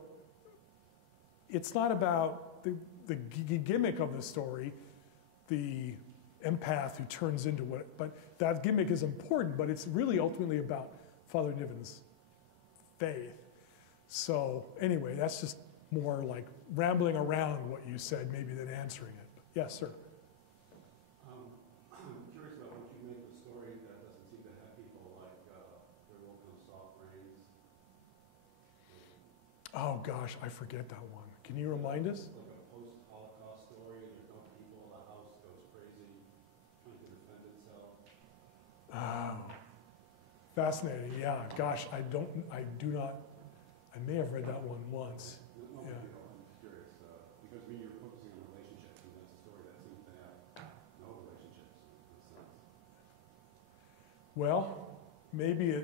it's not about the gimmick of the story, the empath who turns into what, but that gimmick is important, but it's really ultimately about Father Niven's faith. So anyway, that's just more like rambling around what you said maybe than answering it. Yes, sir. I'm curious about what you make of a story that doesn't seem to have people like There Will Come Soft Rains. Oh gosh, I forget that one. Can you remind us? Like a post-Holocaust story, there's no people, the house goes crazy, trying to defend itself. Oh, fascinating. Yeah, gosh, I may have read that one once. No, Yeah. I'm curious, because when you're focusing on relationships, and that's a story that seems to have no relationships in a sense. Well, maybe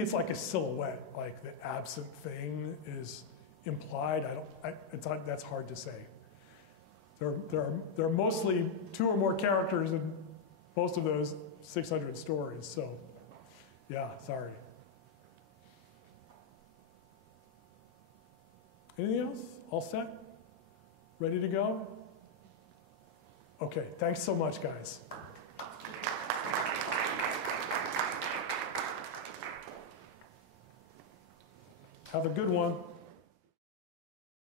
it's like a silhouette, like the absent thing is implied. That's hard to say. There are mostly 2 or more characters in most of those 600 stories. So, yeah, sorry. Anything else? All set? Ready to go? Okay, thanks so much, guys. Have a good one.